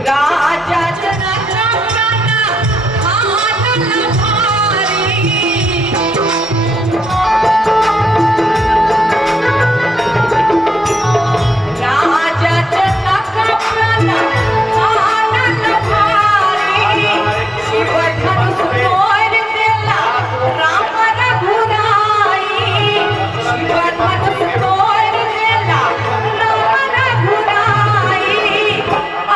राजा जनक आनन भारी, राजा जनक आनन भारी, शिव धनुष तोड़ देला राम रघुराई, शिव धनुष तोड़ देला राम रघुराई,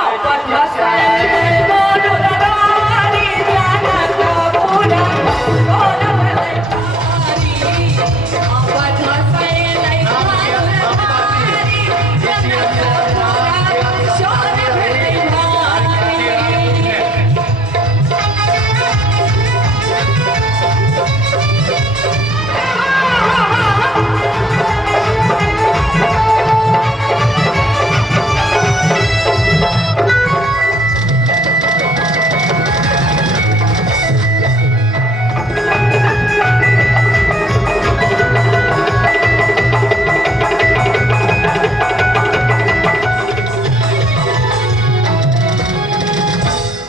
अवध सये भानुर धारी, जनकपुरा सोर भले भारी, अवध सये भानुर धारी, जनकपुरा सोर भले भारी।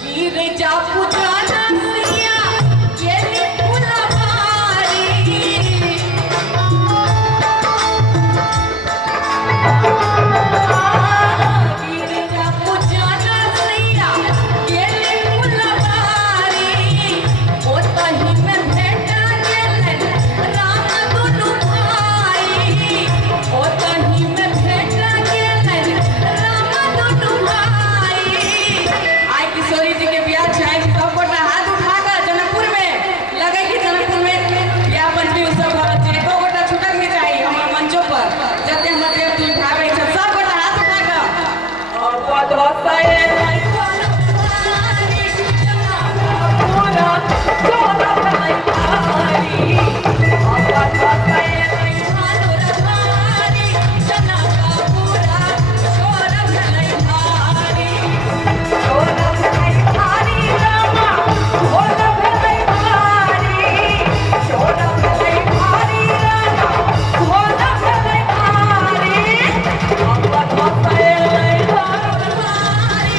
गिरिजा पूजना सिया केली फुलवारी, गिरिजा पूजना सिया केली फुलवारी, ओतहि में भेटा गेलन राम दुनू भाई, ओतहि में भेटा गेलन राम दुनू भाई। आइ किशोरी जी के बियाह छाई, सब गोटा हाथ उठाकर जनकपुर में लगे कि जनकपुर में बियाह पंचमी उत्सव भरत छै। एको गोटा छूटक नहीं चाही हमर मंचो पर, जते हमर देव तुम भावे छै सब गोटा हाथ उठाकर अवध सये लई भानुर धारी, जनकपुरा सोर भले भारी, अवध सये लई भानुर धारी, जनकपुरा सोर भले भारी, सोर भले भारी रामा सोर भले भारी, सोर भले भारी रामा सोर भले भारी, अवध सये लई भानुर धारी,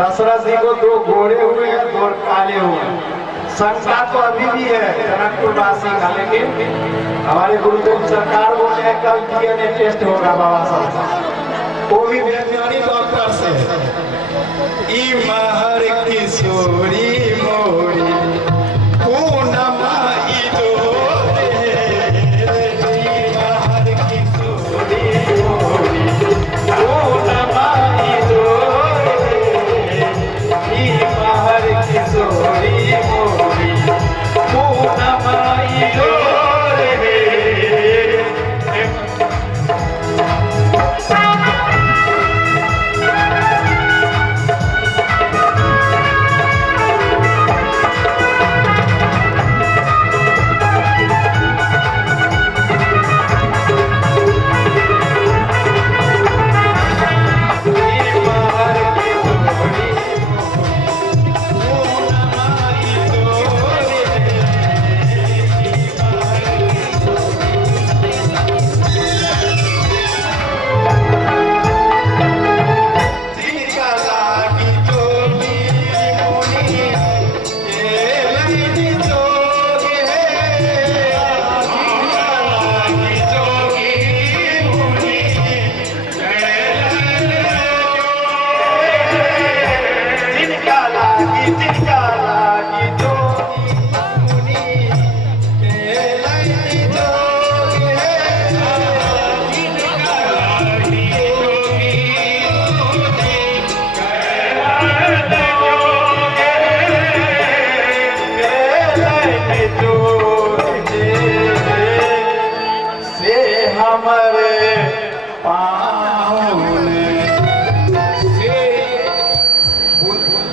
दशरथ जी को 2 घोड़े हुए हैं, 2 काले हुए हैं। शंका तो अभी भी है जनकपुर वासी का, लेकिन हमारे गुरुदेव सरकार बोले हैं कल DNA टेस्ट होगा बाबा साहब, वो भी वैज्ञानिक डॉक्टर से। ई महर किशोरी मोरी पूनमा ई डोरे, ई महर किशोरी मोरी पूनमा ई डोरे, ई महर किशोरी मोरी पूनमा ई डोरे।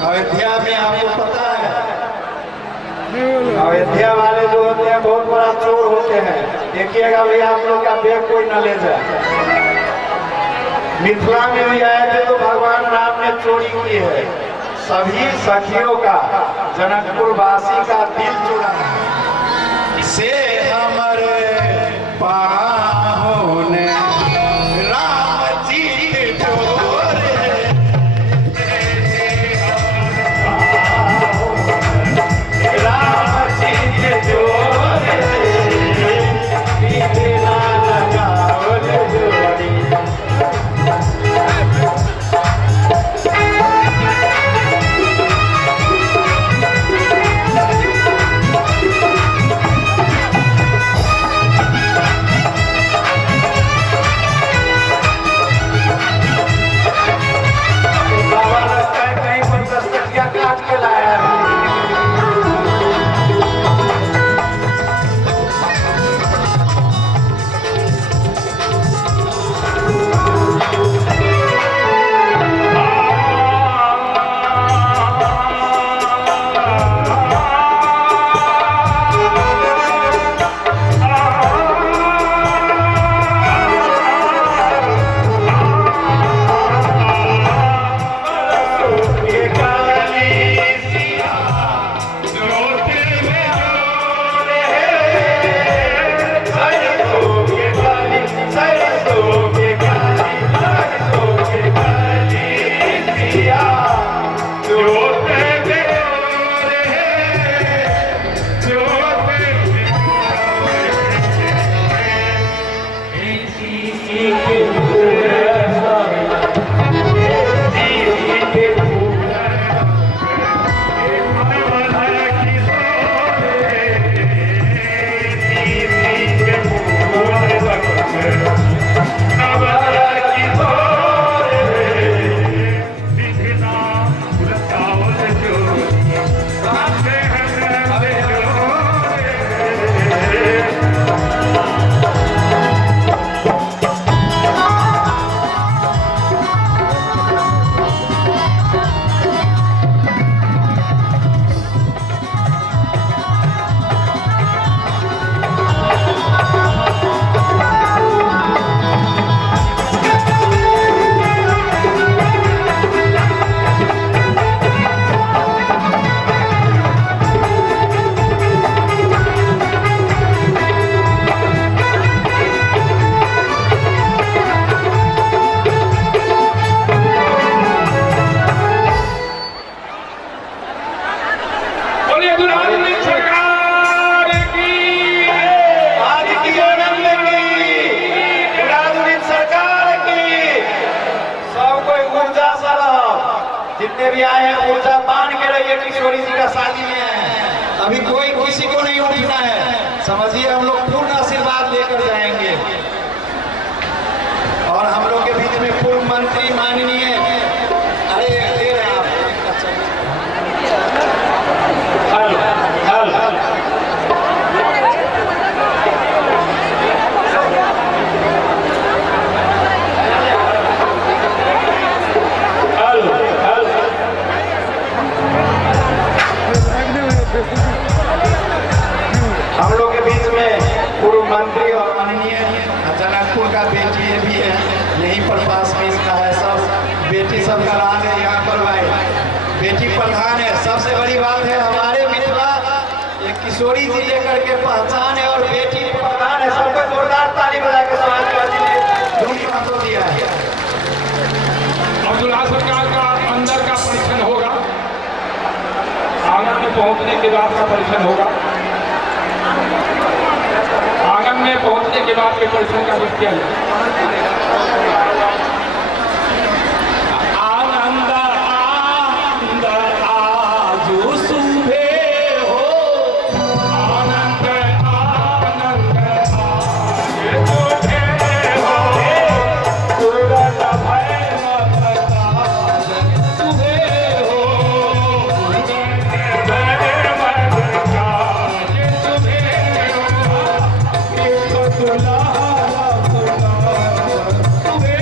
अयोध्या में आपको पता है, अयोध्या वाले जो होते हैं बहुत बड़ा चोर होते हैं। देखिएगा भैया आप लोग का बैग कोई न ले जाए। मिथिला में भी आए थे तो भगवान राम ने चोरी की है। सभी सखियों का, जनकपुर वासी का दिल चुरा से हमारे पाहों ने राम जी डोरे, राम जी डोरे, बिना लगावल जोड़ी। किशोरी जी का शादी में है, अभी कोई किसी को नहीं उठना है। समझिए हम लोग पूर्ण आशीर्वाद लेकर जाएंगे और हम लोग के बीच में पूर्व मंत्री माननीय अरे दे रहे हैं हम लोग के बीच में पूर्व मंत्री और माननीय जनकपुर का बेटी भी है, यहीं पर पास में इसका है। सब बेटी सब का राज है यहाँ पर भाई, बेटी प्रधान है। सबसे बड़ी बात है हमारे मिथिला एक किशोरी जी लेकर के पहचान है और बेटी प्रधान है। सबको जोरदार ताली बजा के समाजवादी ने दूरी हाथों दिया है। अब्दुल्ला सरकार का अंदर का परीक्षण होगा, आंगन में पहुंचने के बाद का परीक्षण होगा। आंगन में पहुंचने के बाद के परीक्षण का भी किया जाए। आनंद आनंद आजू सुबह हो, आनंद आनंद आज सुबह हो, सूरज भय मत सुबह हो, सुबह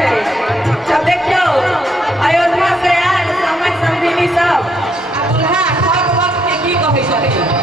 छे तब देखियो अयोध्या से आयल समय समधिनी सब आ दुल्हा ठग वक्त के की कहै छथिन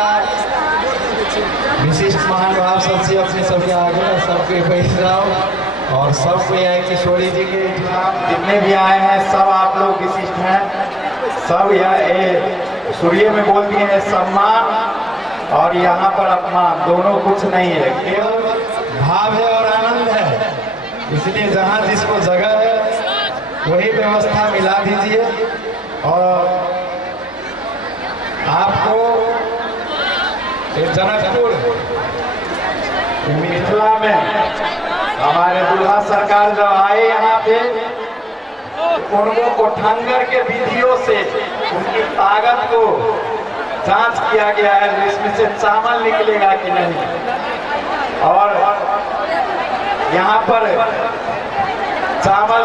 नमस्कार। विशिष्ट महानुभाव सबसे अपने सबके आगे सबके बैठ रहा हूँ और सबको यहाँ किशोरी जी के जितने भी आए हैं सब आप लोग विशिष्ट हैं। सब यहाँ सूर्य में बोल दिए हैं सम्मान और यहाँ पर अपमान, दोनों कुछ नहीं है, केवल भाव है और आनंद है। इसलिए जहाँ जिसको जगह है वही व्यवस्था मिला दीजिए। और आपको जनकपुर मिथिला में हमारे दुल्हा सरकार जब आए यहाँ पे उनको कोठांगर के विधियों से उनकी ताकत को जांच किया गया है, इसमें से चावल निकलेगा कि नहीं। और यहाँ पर चावल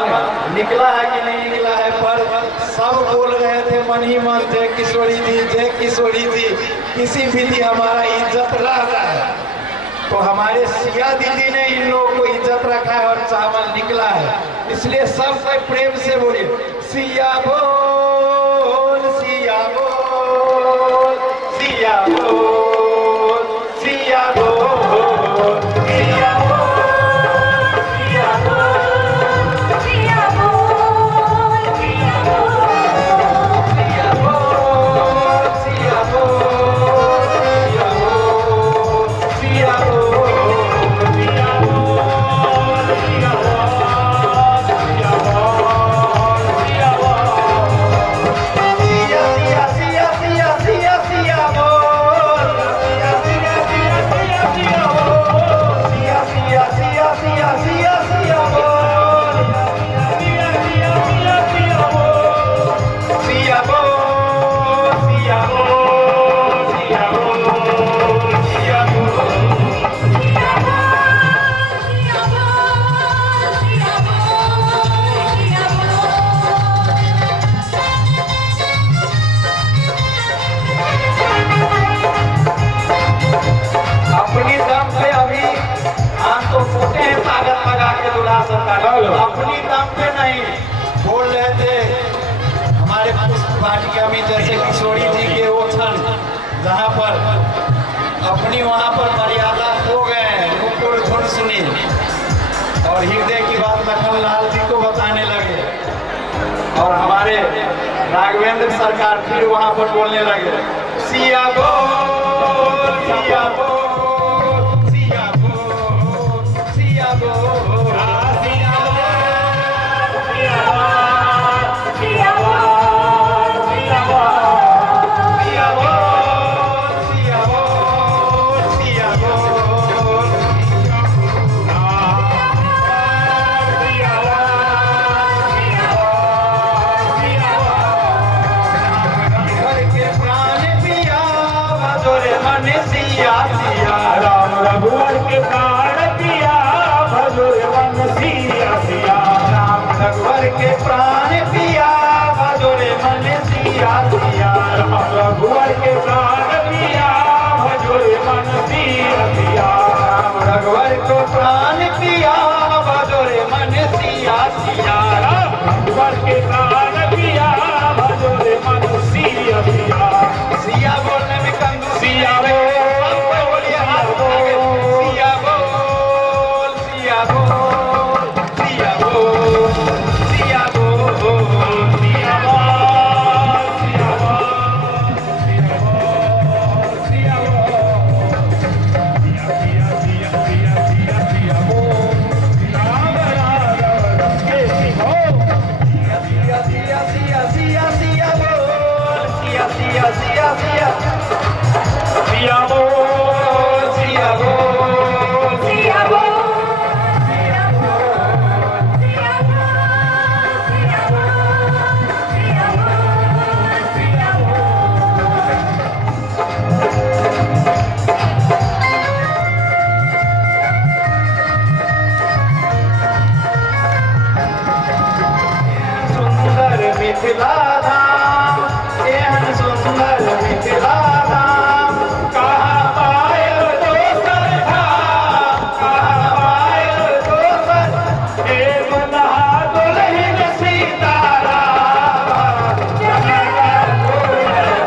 निकला है कि नहीं निकला है, पर सब बोल रहे थे मन ही मन, जय किशोरी जी, जय किशोरी जी, किसी विधि हमारा इज्जत रह रहा है। तो हमारे सिया दीदी ने इन लोगों को इज्जत रखा है और चावल निकला है। इसलिए सब कोई प्रेम से बोलिए सिया बोल, सिया बोल, सिया बोल, सिया बोल, सिया बोल। अपनी दम पे नहीं बोल रहे थे हमारे वाटिका में, जैसे किशोरी जी के वो क्षण जहाँ पर अपनी वहाँ पर मर्यादा खो गए, नुपुर धुन सुनी और हृदय की बात लखन लाल जी को बताने लगे और हमारे राघवेंद्र सरकार फिर वहाँ पर बोलने लगे सिया बोल, सिया बोल, सिया बोल, सिया बोल। राम रघुवर के प्राण पिया भजोरे मन सिया सिया, राम रघुवर के प्राण पिया भजोरे मन सिया सिया, राम रघुवर के प्राण पिया भजोरे मन सिया सिया, राम रघुवर को प्राण पिया भजोरे मन सिया सिया, राम रघुवर के प्राण पिया भजोरे मन सिया सिया। सिया बोलने में कंदू सिया बोल, सिया बोल, सिया बोल, सिया बोल, सिया बोल, सिया बोल, सिया बोल, सिया बोल, सिया सिया बोल, राम राम के सिया सिया सिया सिया सिया बोल, सिया सिया सिया सिया सिया बोल, सिया बोल, सिया बोल, सुंदर मिथिला धाम, एहन सुंदर मिथिला धाम, कहाँ पायल दोसर धाम, कहाँ पायल दोसर, हे दुल्हा दुल्हन सीताराम, जगत दुल्हन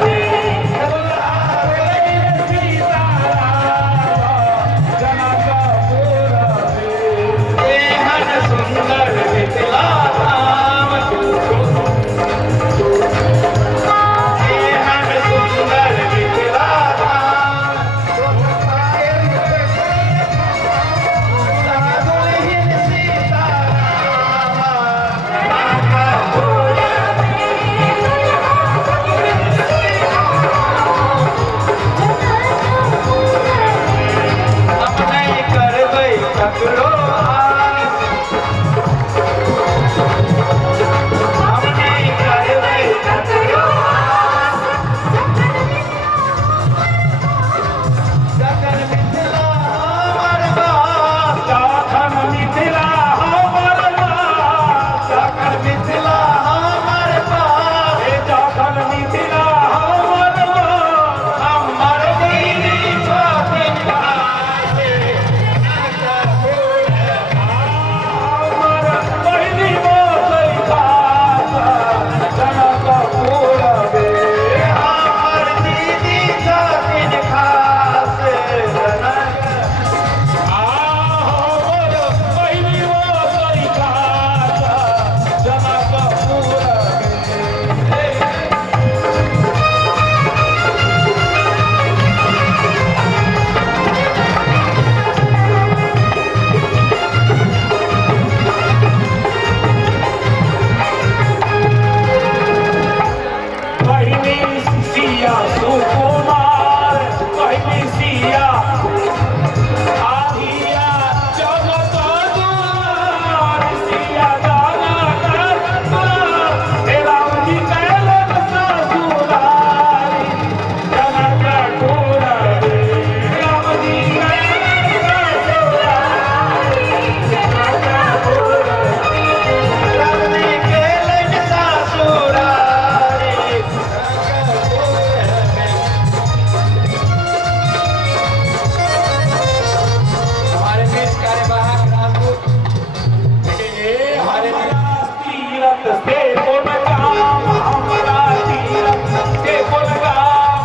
तीरथ से पुलगाम हमारा तीरथ से पुलगाम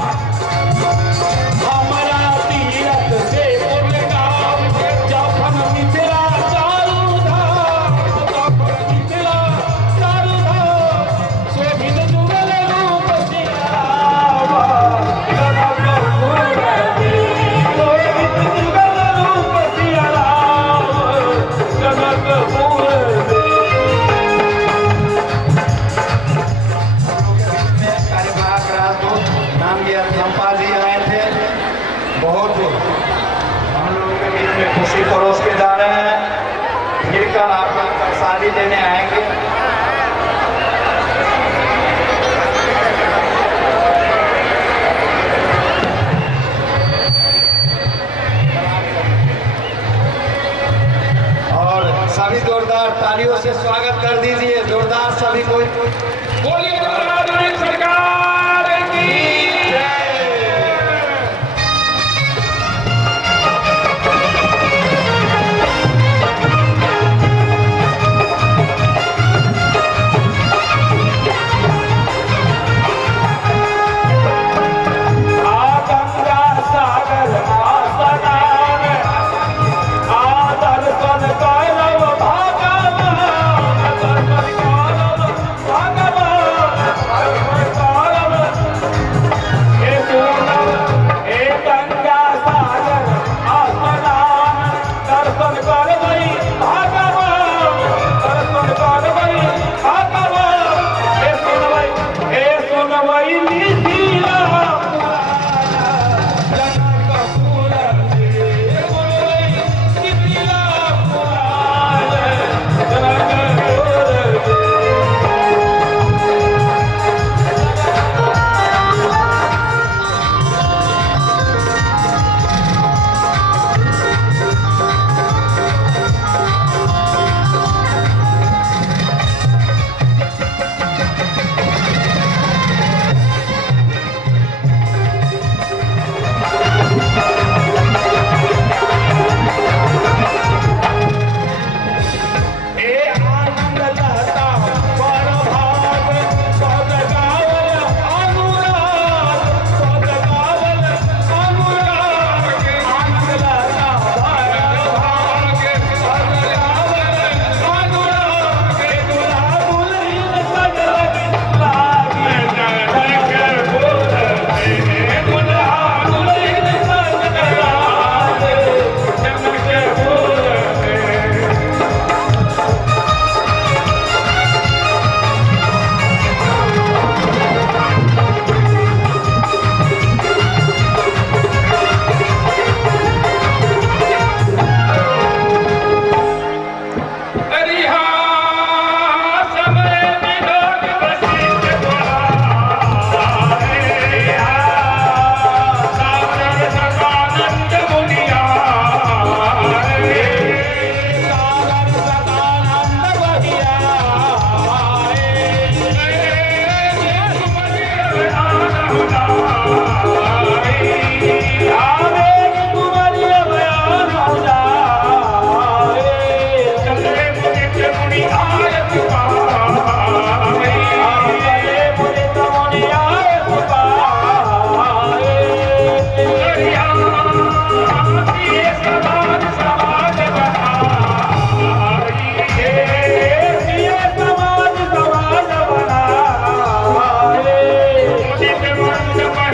हमारा तीरथ से पुलगाम जफन मिथिला चारू धाम जफन मिथिला चारू धाम शोभित जुगल रूप सियावा जनक पुर शोभित जुगल रूप सियावा जनक पुर कार्यवाहक राजदूत नामगिया चंपा जी आए थे। बहुत हम लोगों के बीच में खुशी परोस के जा रहे हैं। फिर कल आप लोग प्रसादी लेने आएंगे। और सभी जोरदार तालियों से स्वागत कर दीजिए। जोरदार सभी कोई बोलिए राजनीतिक सरकार की जय। गंगा सागर आसनान आदर्शन करव भगवान दर्शन करव भगवान दर्शन करव हे पूनम हे गंगा सागर आसनान दर्शन करवई भगवान दर्शन करवई भगवान हे सुनवई मिथिला समाज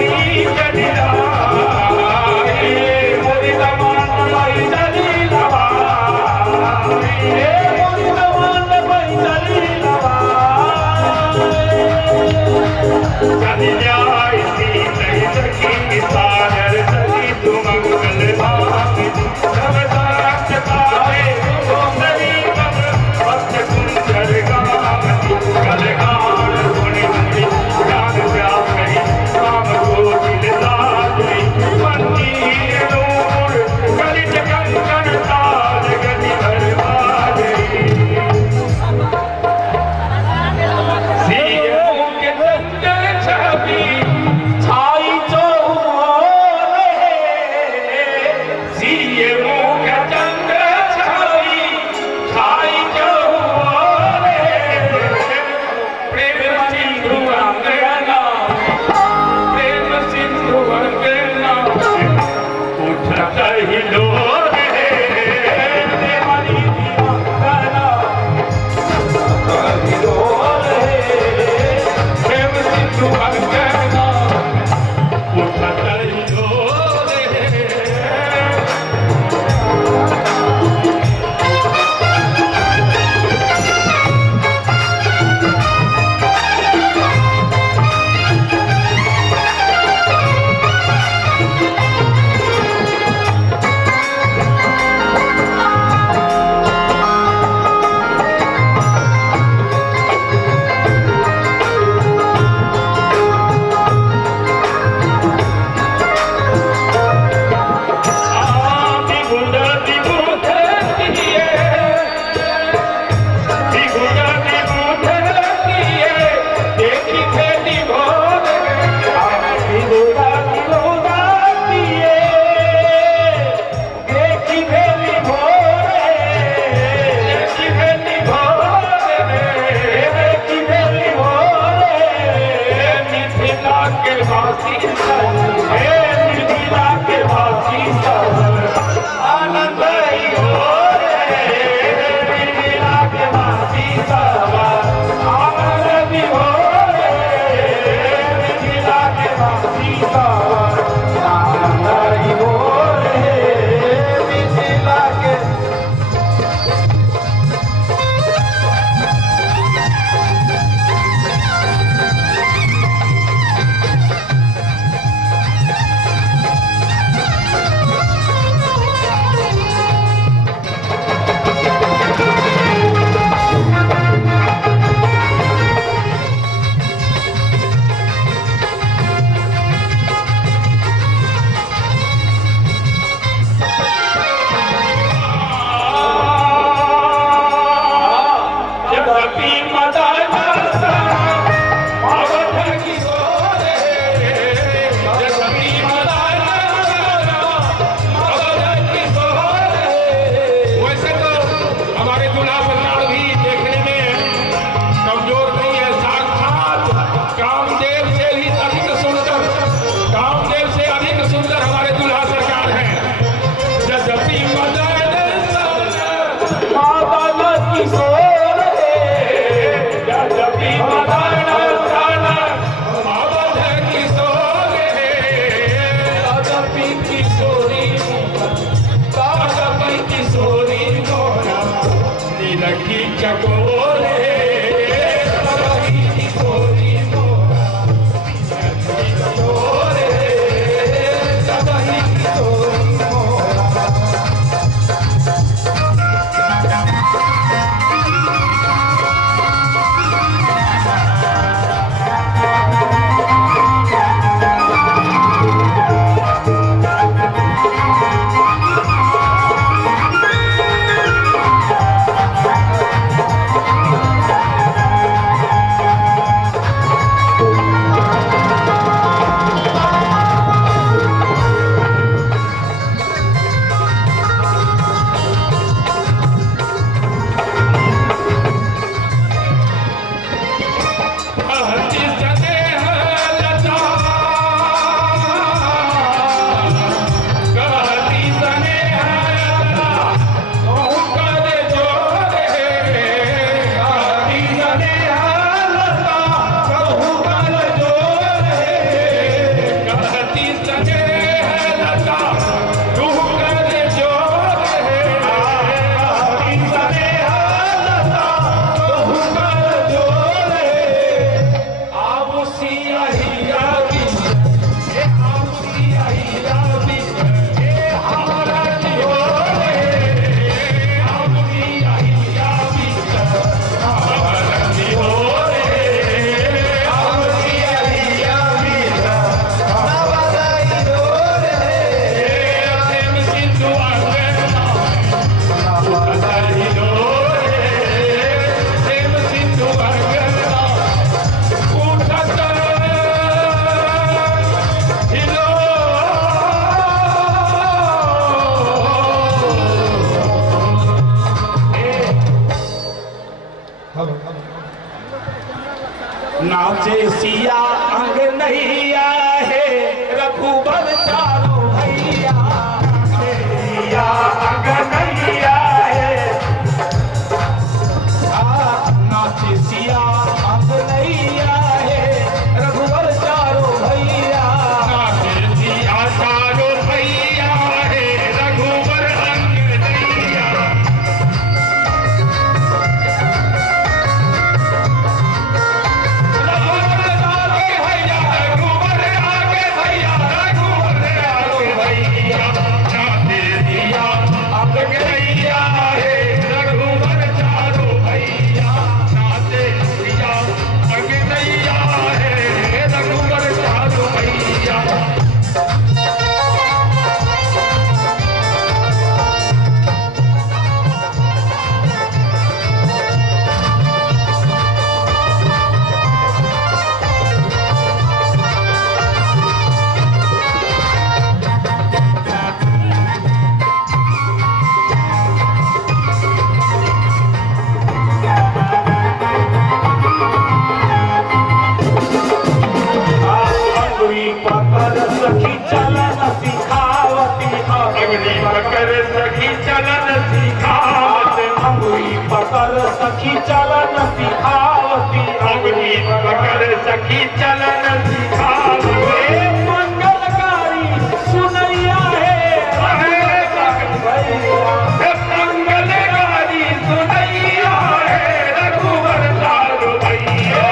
नाचे सिया अंग नैया है रघुबर चारों भैया नाचे सिया अंग नैया है नाचे सिया अंग नैया है रघुबर चारों भैया नाचे सिया चारों भैया है रघुबर अंग नैया सखी चलन सिखावती अग्नि पकड़ सखी चलन सिखावत अंगुरी पकड़ सखी चलन सिखावती अग्नि पकड़ सखी चलन सिखावती मंगलकारी सुनैया है मंगलकारी सुनैया है रघुवर चारों भैया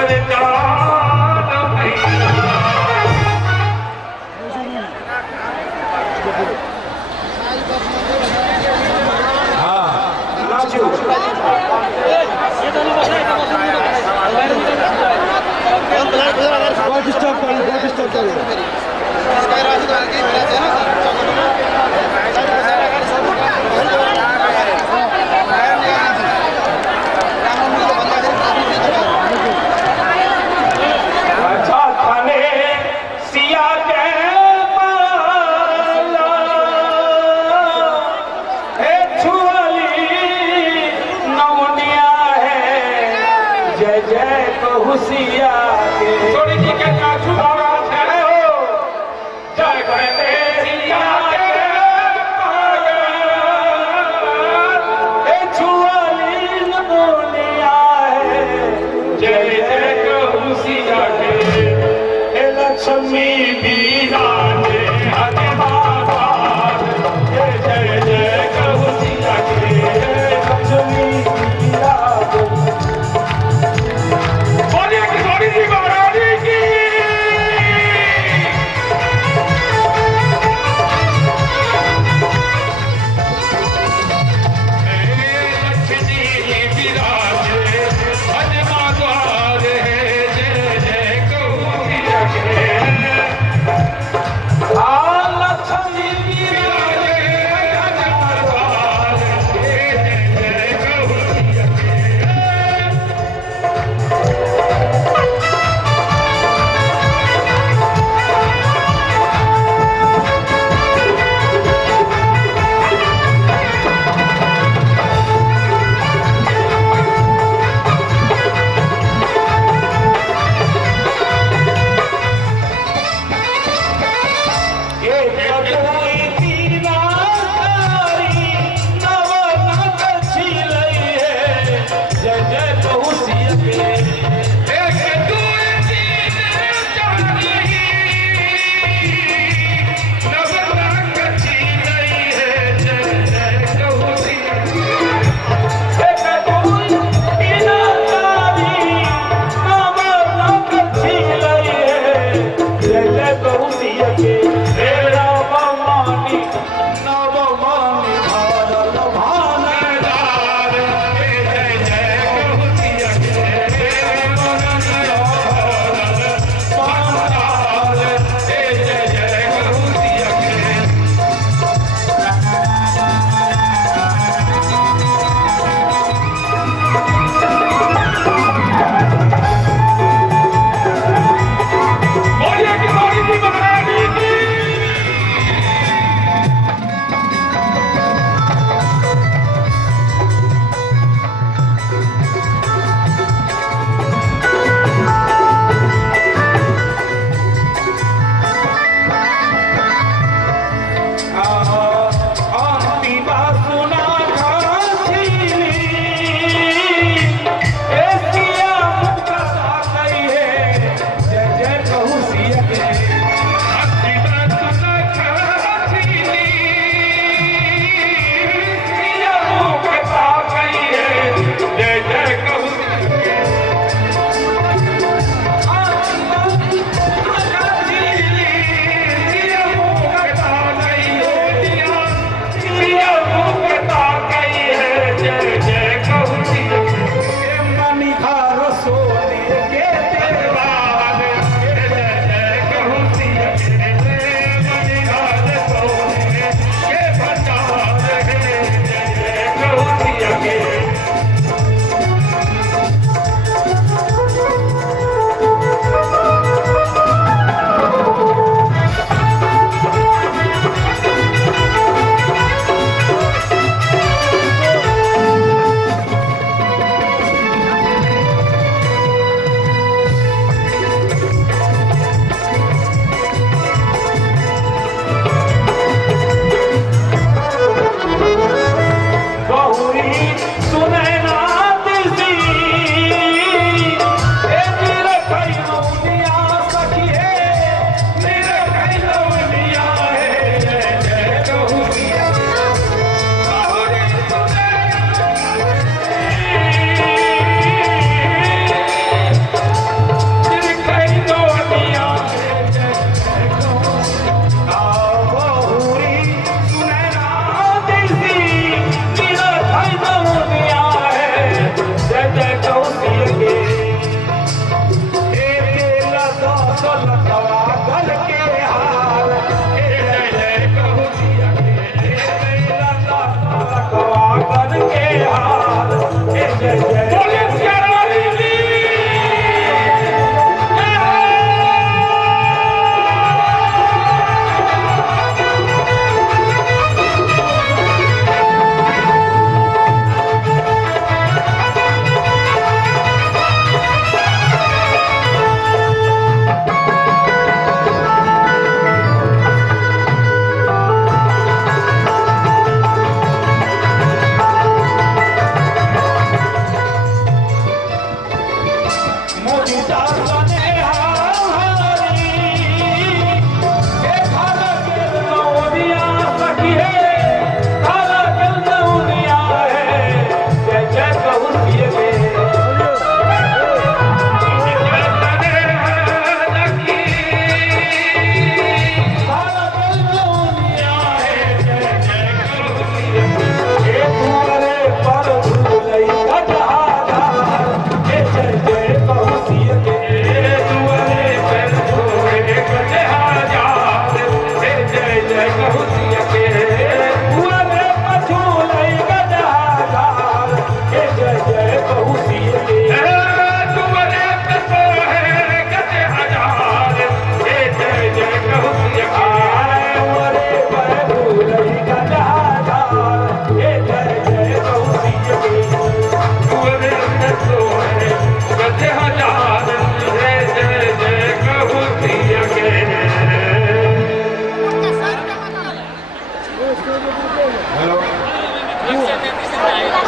खबरदार भैया। नाचू बहुत डिस्टर्ब करो अच्छा थाने सिया के पाला, हे छुअली नौनिया है, जय जय कहुसिया के। छोड़ी जी के नाचू बारात है हो, जय कहते सिया के पाला, हे छुअली नौनिया है, जय जय कहुसिया के। हे लक्ष्मी बिराजे हरे बाबा, जय जय जय कहुसिया के। हे लक्ष्मी बिराजे। बोलिए किशोरी जी महारानी की। हे लक्ष्मी बिराजे हरे बाबा, जय जय कहुसिया के।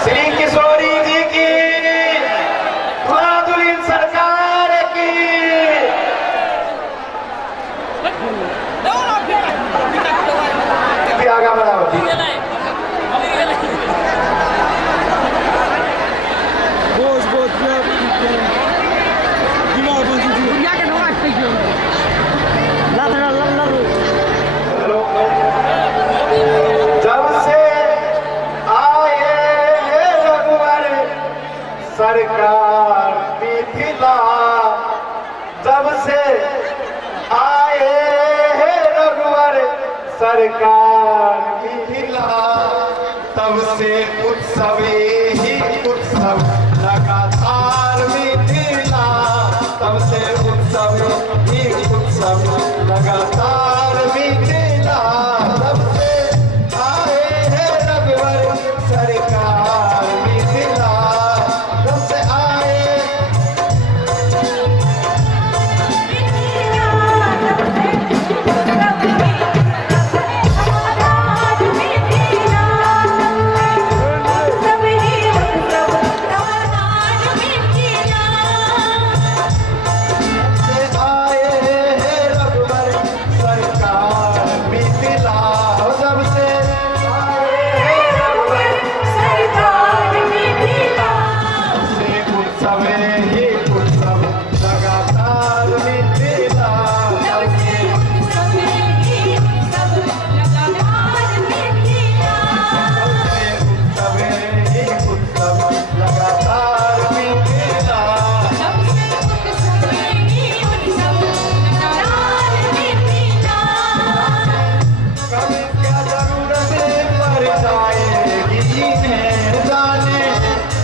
श्री किशोरी जी की, दुल्हा-दुल्हन सरकार की। आगा बढ़ाओ। जब से आए रघुवर सरकार मिथिला, जब से आए रघुवर सरकार मिथिला, तब से उत्सव ही उत्सव लगातार मिथिला, तब से उत्सव ही उत्सव लगातार मिथिला, तब से आए हैं रघुवर सरकार मिथिला, तब से आए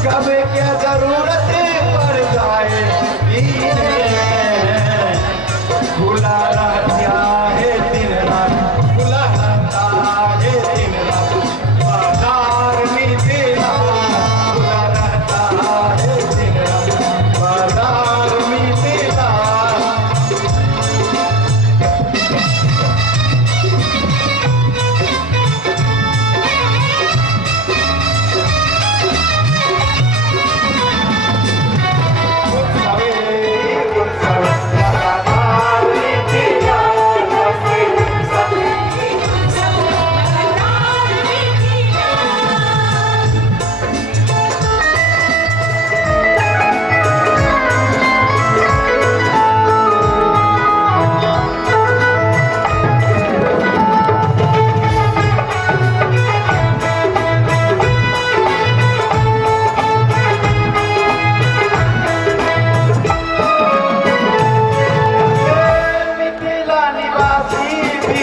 कब क्या जरूरत पड़ जाए खुला रहता है दिन रात, खुला रहता है दिन रात, बाजार मिथिला, खुला रहता है दिन रात, बाजार मिथिला।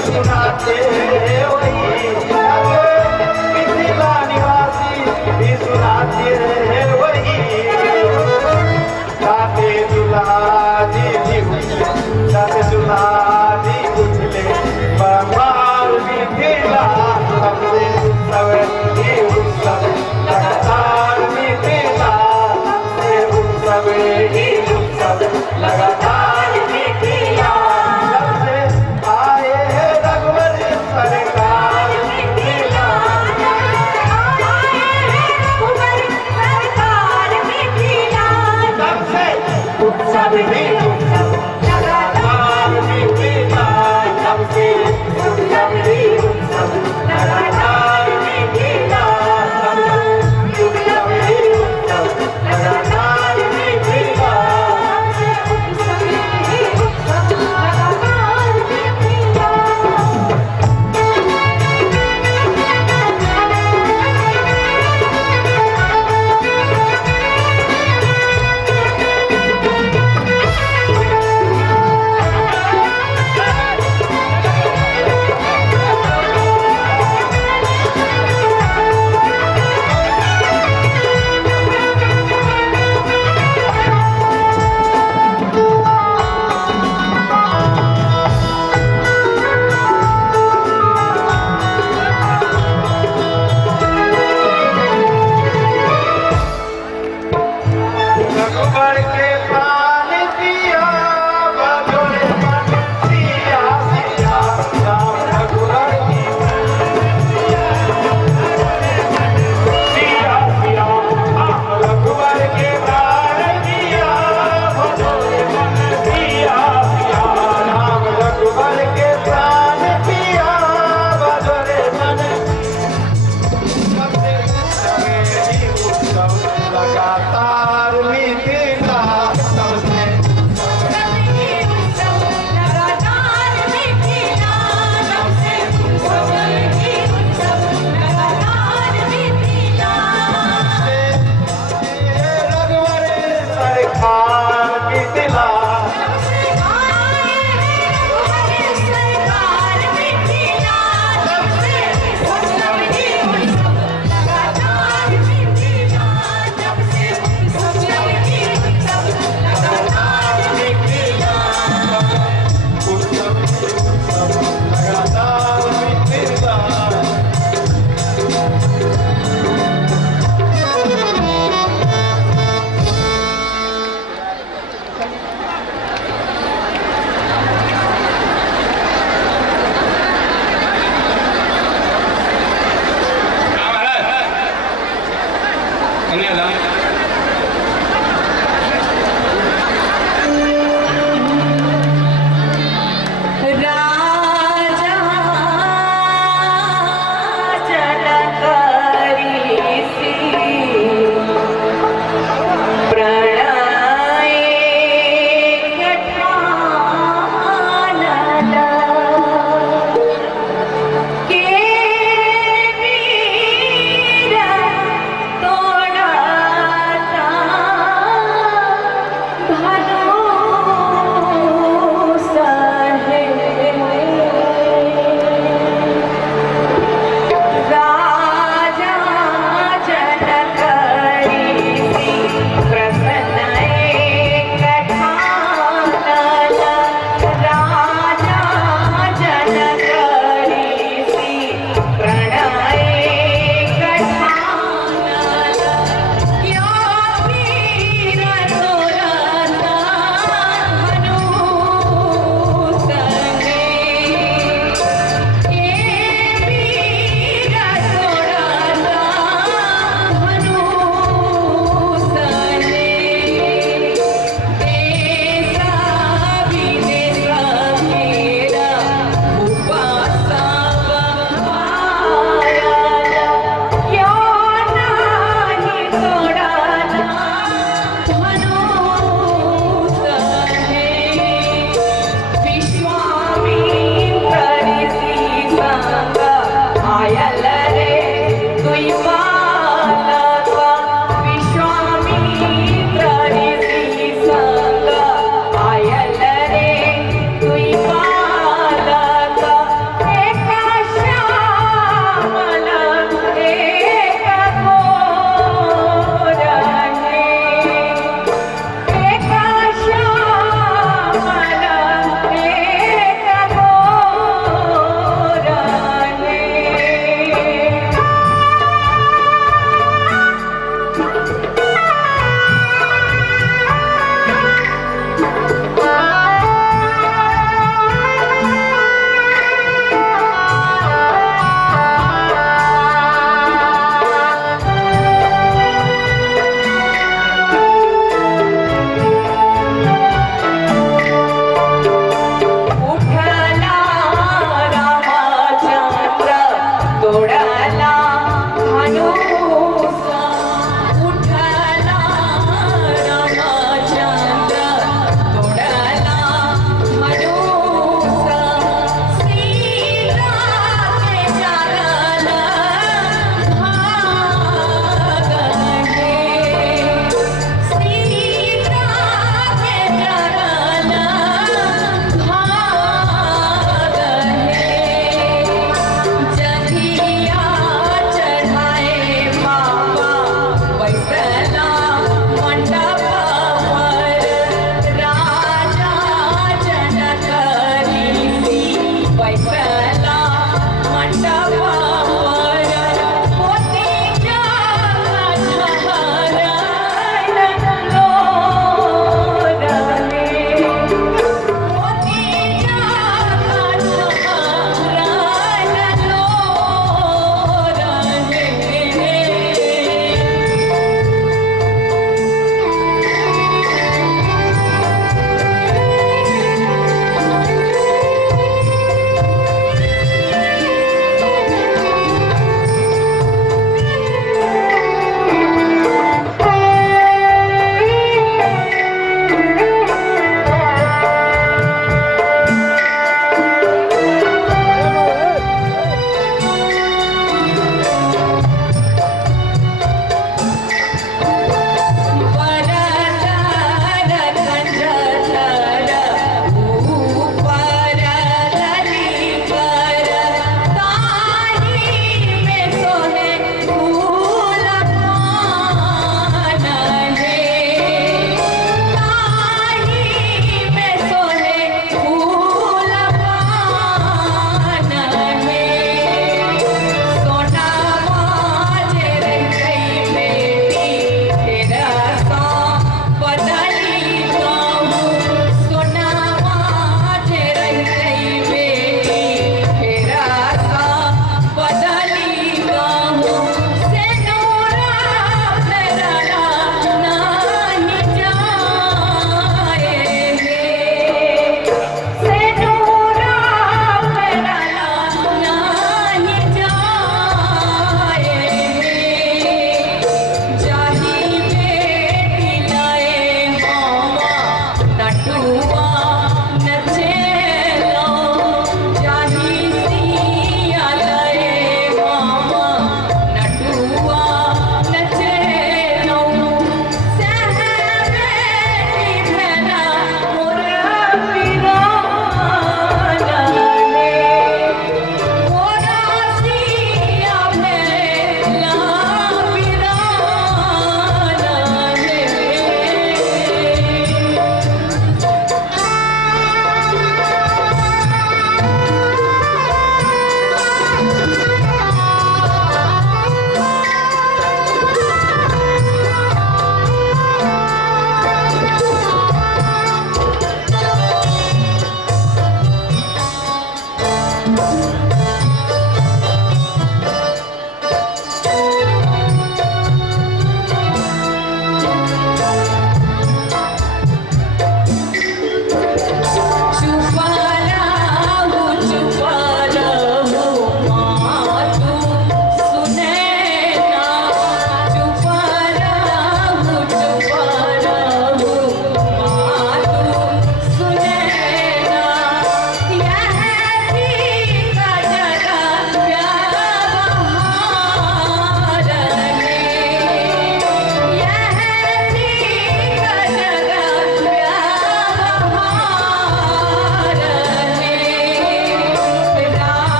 सुनाते वही मिथिला निवासी भी सुनाते वही, जाते दुल्हा जी भी उछले, जाते दुल्हा जी उछले, बाजार मिथिला, सबसे उत्सव ही उत्सव लगातार मिथिला, से उत्सव ही उत्सव लगातार मिथिला, सबसे आए सरकार मिथिला, सबसे उत्सव भी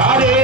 हरे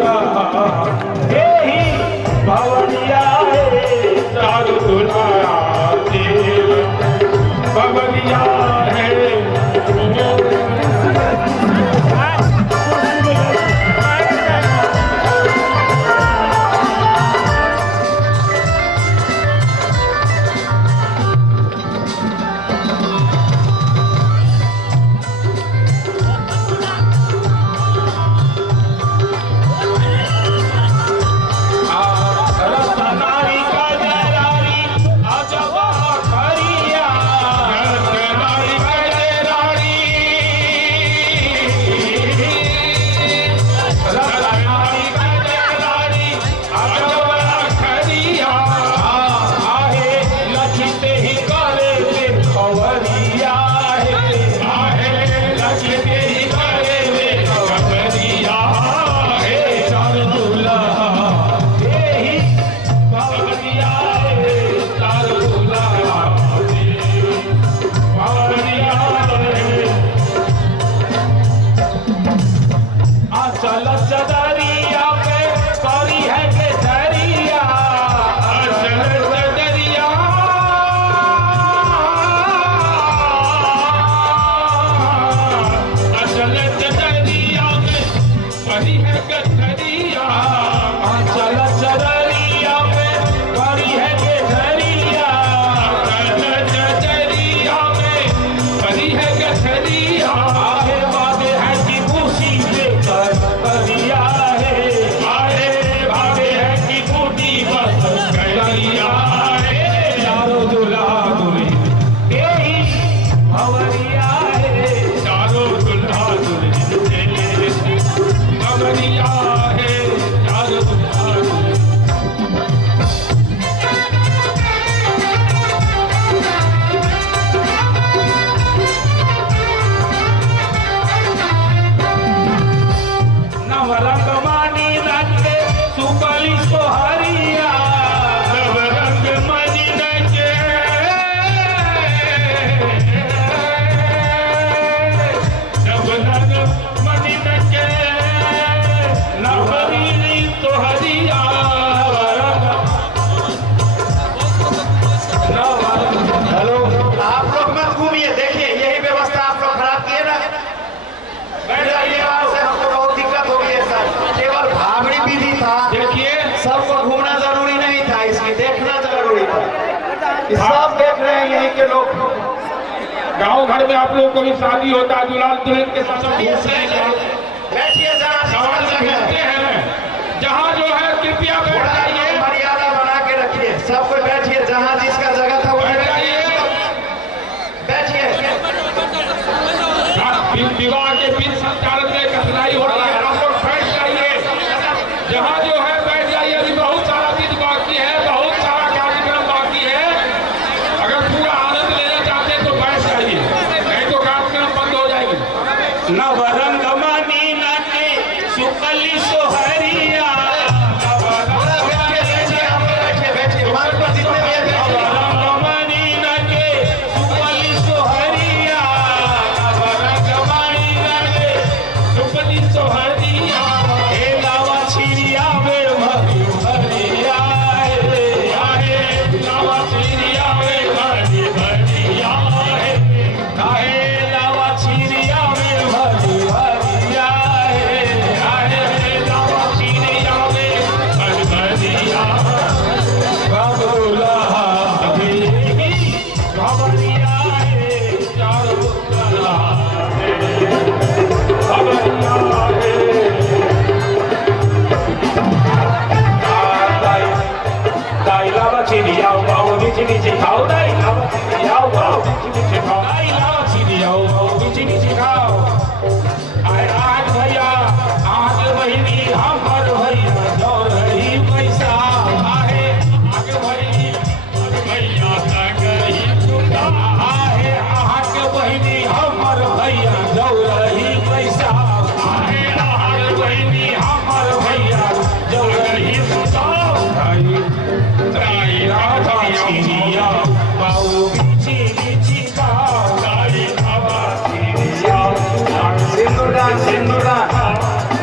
दूल्हा यही भवनिया है चारू दूल्हा भवनिया है सब देख रहे हैं यहीं के लोग। गांव घर में आप लोगों को भी शादी होता है, दुल्हा दुल्हन के साथ बैठिए जरा, सवाल पूछते हैं। जहाँ जो है कृपया बैठ जाइए, मर्यादा बना के रखिए। सब कोई बैठिए, जहाँ जिसका जगह था वो बैठ जाइए। बैठिए। विवाह के बीच संचालन में कठिनाई हो रही है, आप लोग बैठ जाइए। जहाँ जो है बैठ जाइए। अभी बहुत सारा चीज बाकी है, बहुत सारा कार्यक्रम बाकी है। अगर पूरा आनंद लेना चाहते हैं तो बैठ जाइए, नहीं तो कार्यक्रम बंद हो जाएगी। नवरंग मणि नाचे सुकली सोहरिया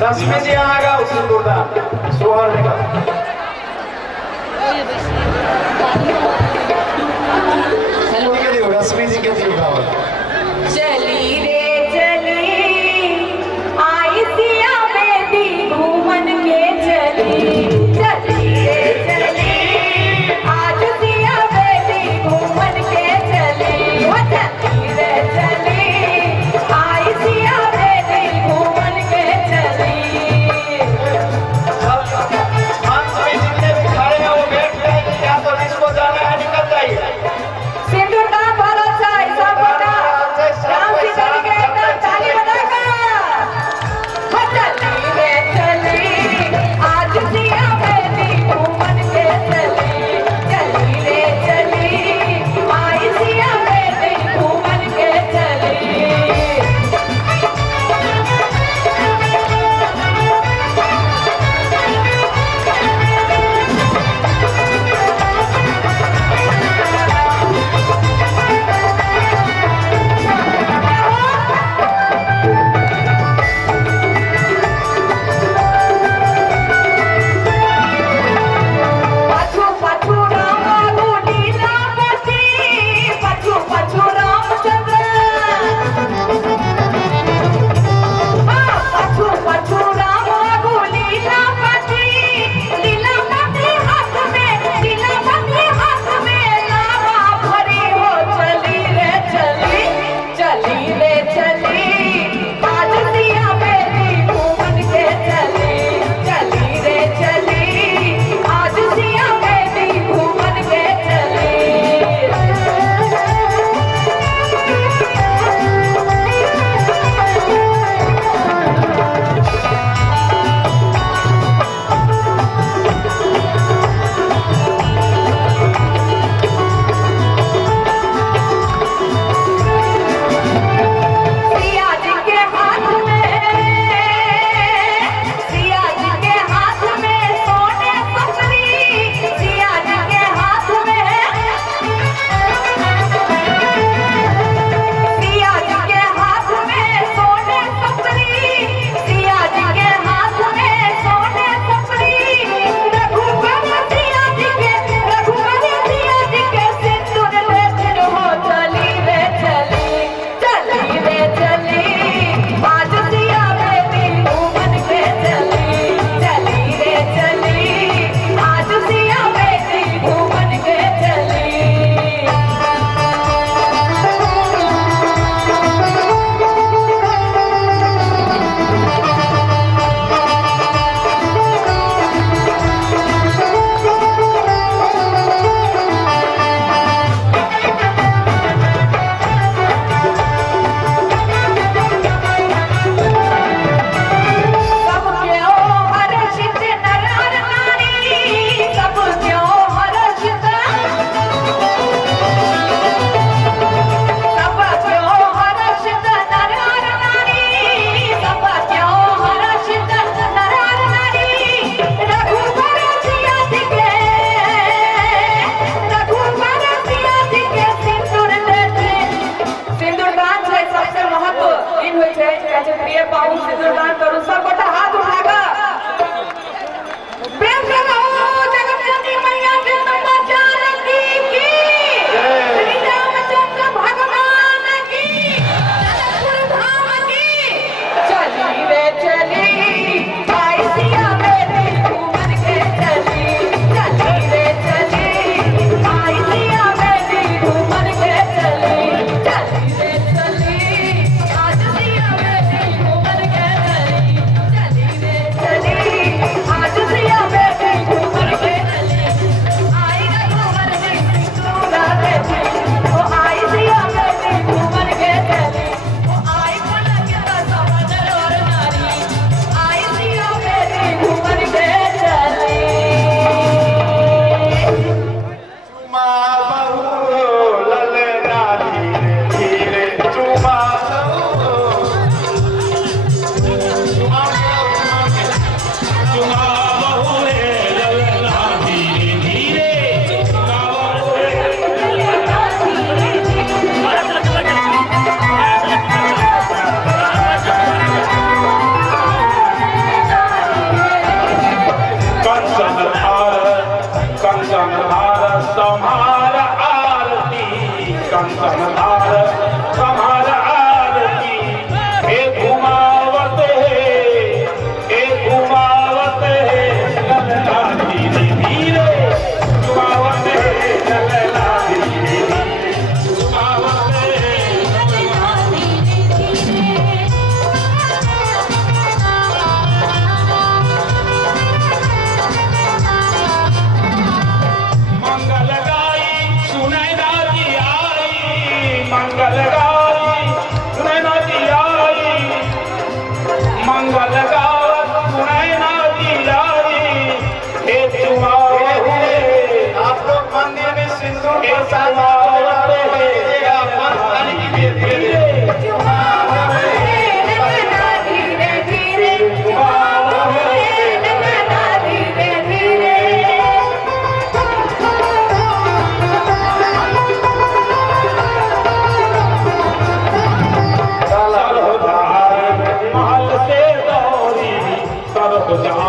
रश्मि जी आएगा उसी टूटा सोहर निकल रश्मि जी के दियो चली रे चली आई सिया बेटी घूमन के चली चली रे चली आज सिया बेटी घूमन के चली वो चली रे चली आई सिया बेटी घूमन के चली जितने भी खड़े हैं वो बैठ जाएंगे या तो जिसको जाना है निकल जाइए सिंदूर का भरोसा ऐसा बता राम सीता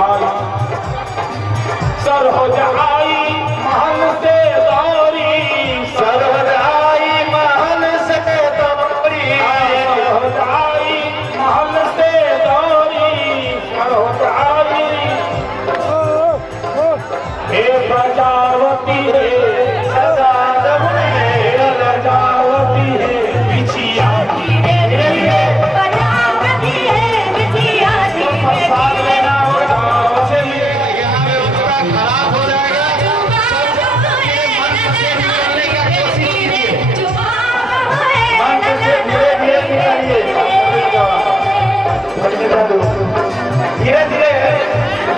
जाई सर हो जाई महल से दौरी सर हो जाई महल से दौरी सर हो जाई महल से दौरी सर हो जाई हे प्रजावती रे सदा रमणे प्रजावती है बिछिया साथ लेना होगा मन से धीरे धीरे निकालिए धीरे धीरे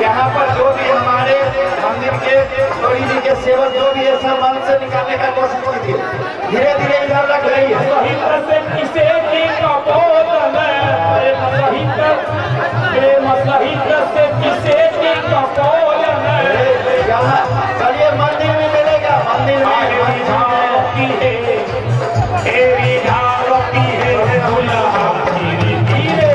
यहाँ पर जो भी हमारे मंदिर के गौरी जी के सेवक जो भी है सब मन से निकालने का कोशिश कीजिए धीरे धीरे इधर रख रही है सहित से किसे की कपोत में प्रेम सहित से किसे की कपोल में यहाँ चलिए मंदिर में मिलेगा मंदिर में की है तेरी धावती है दुल्हा धीरे धीरे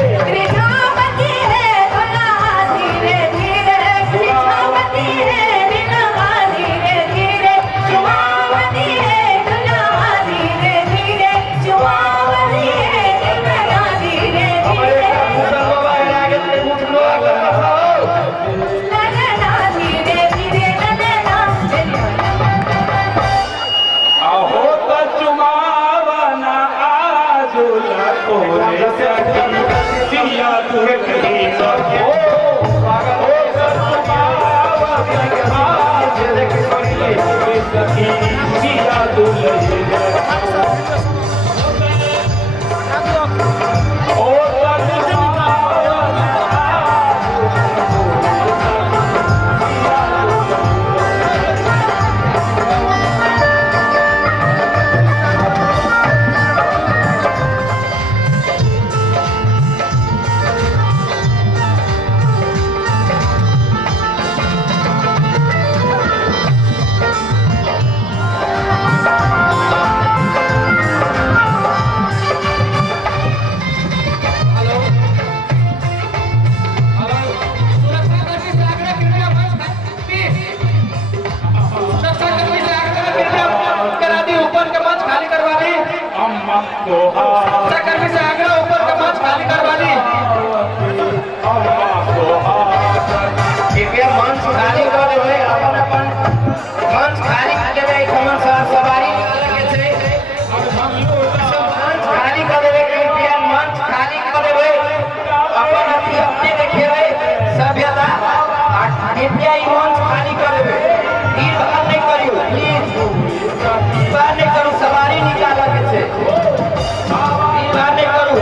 कृपया मंच खाली कर देबै अपन अपन मंच खाली कर देबै कमन सवारी मंच खाली कर देबै कृपया मंच खाली कर देबै अपन अपने देखेबै सभ्यता कृपया ई मंच खाली कर देबै भीड़ भाड़ नहीं करियो प्लीज बाहर नहीं करू सवारी निकालऽ के छै भीड़ भाड़ नहीं करू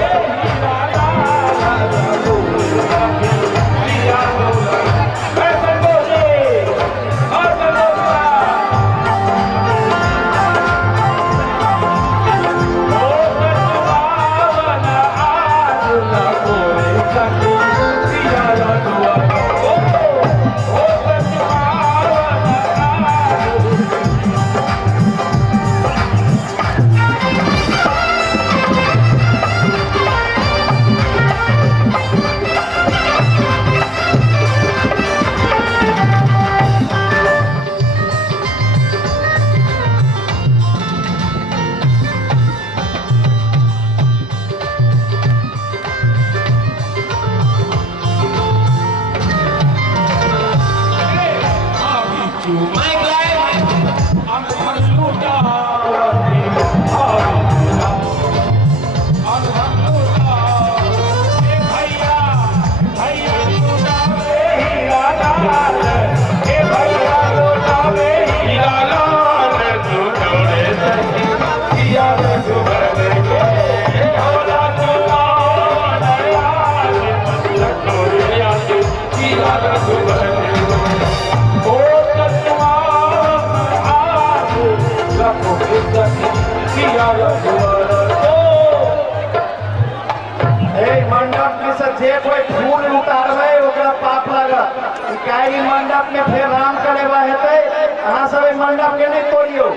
मंडप में से जे कोई फूल उतारवे ओकरा पाप लगत काहे मंडप में फिर राम करेवा हेतै अहाँ सब मंडप के नहीं तोड़ियो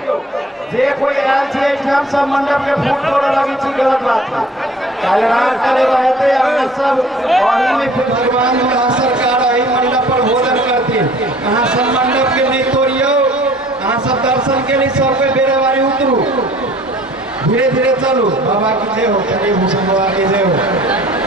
जे कोई आयल छै एठाम सब मंडप के फूल तोड़े लगी छी गलत बात काहे राम करेवा हेतै अहाँ सब वही में फिर भगवान सरकार एही मंडप पर दर्शन के लिए सौ रुपये बेरे वाली उतरू, धीरे धीरे चलो। बाबा की जय हो, कभी भूषण बाबा की जय हो।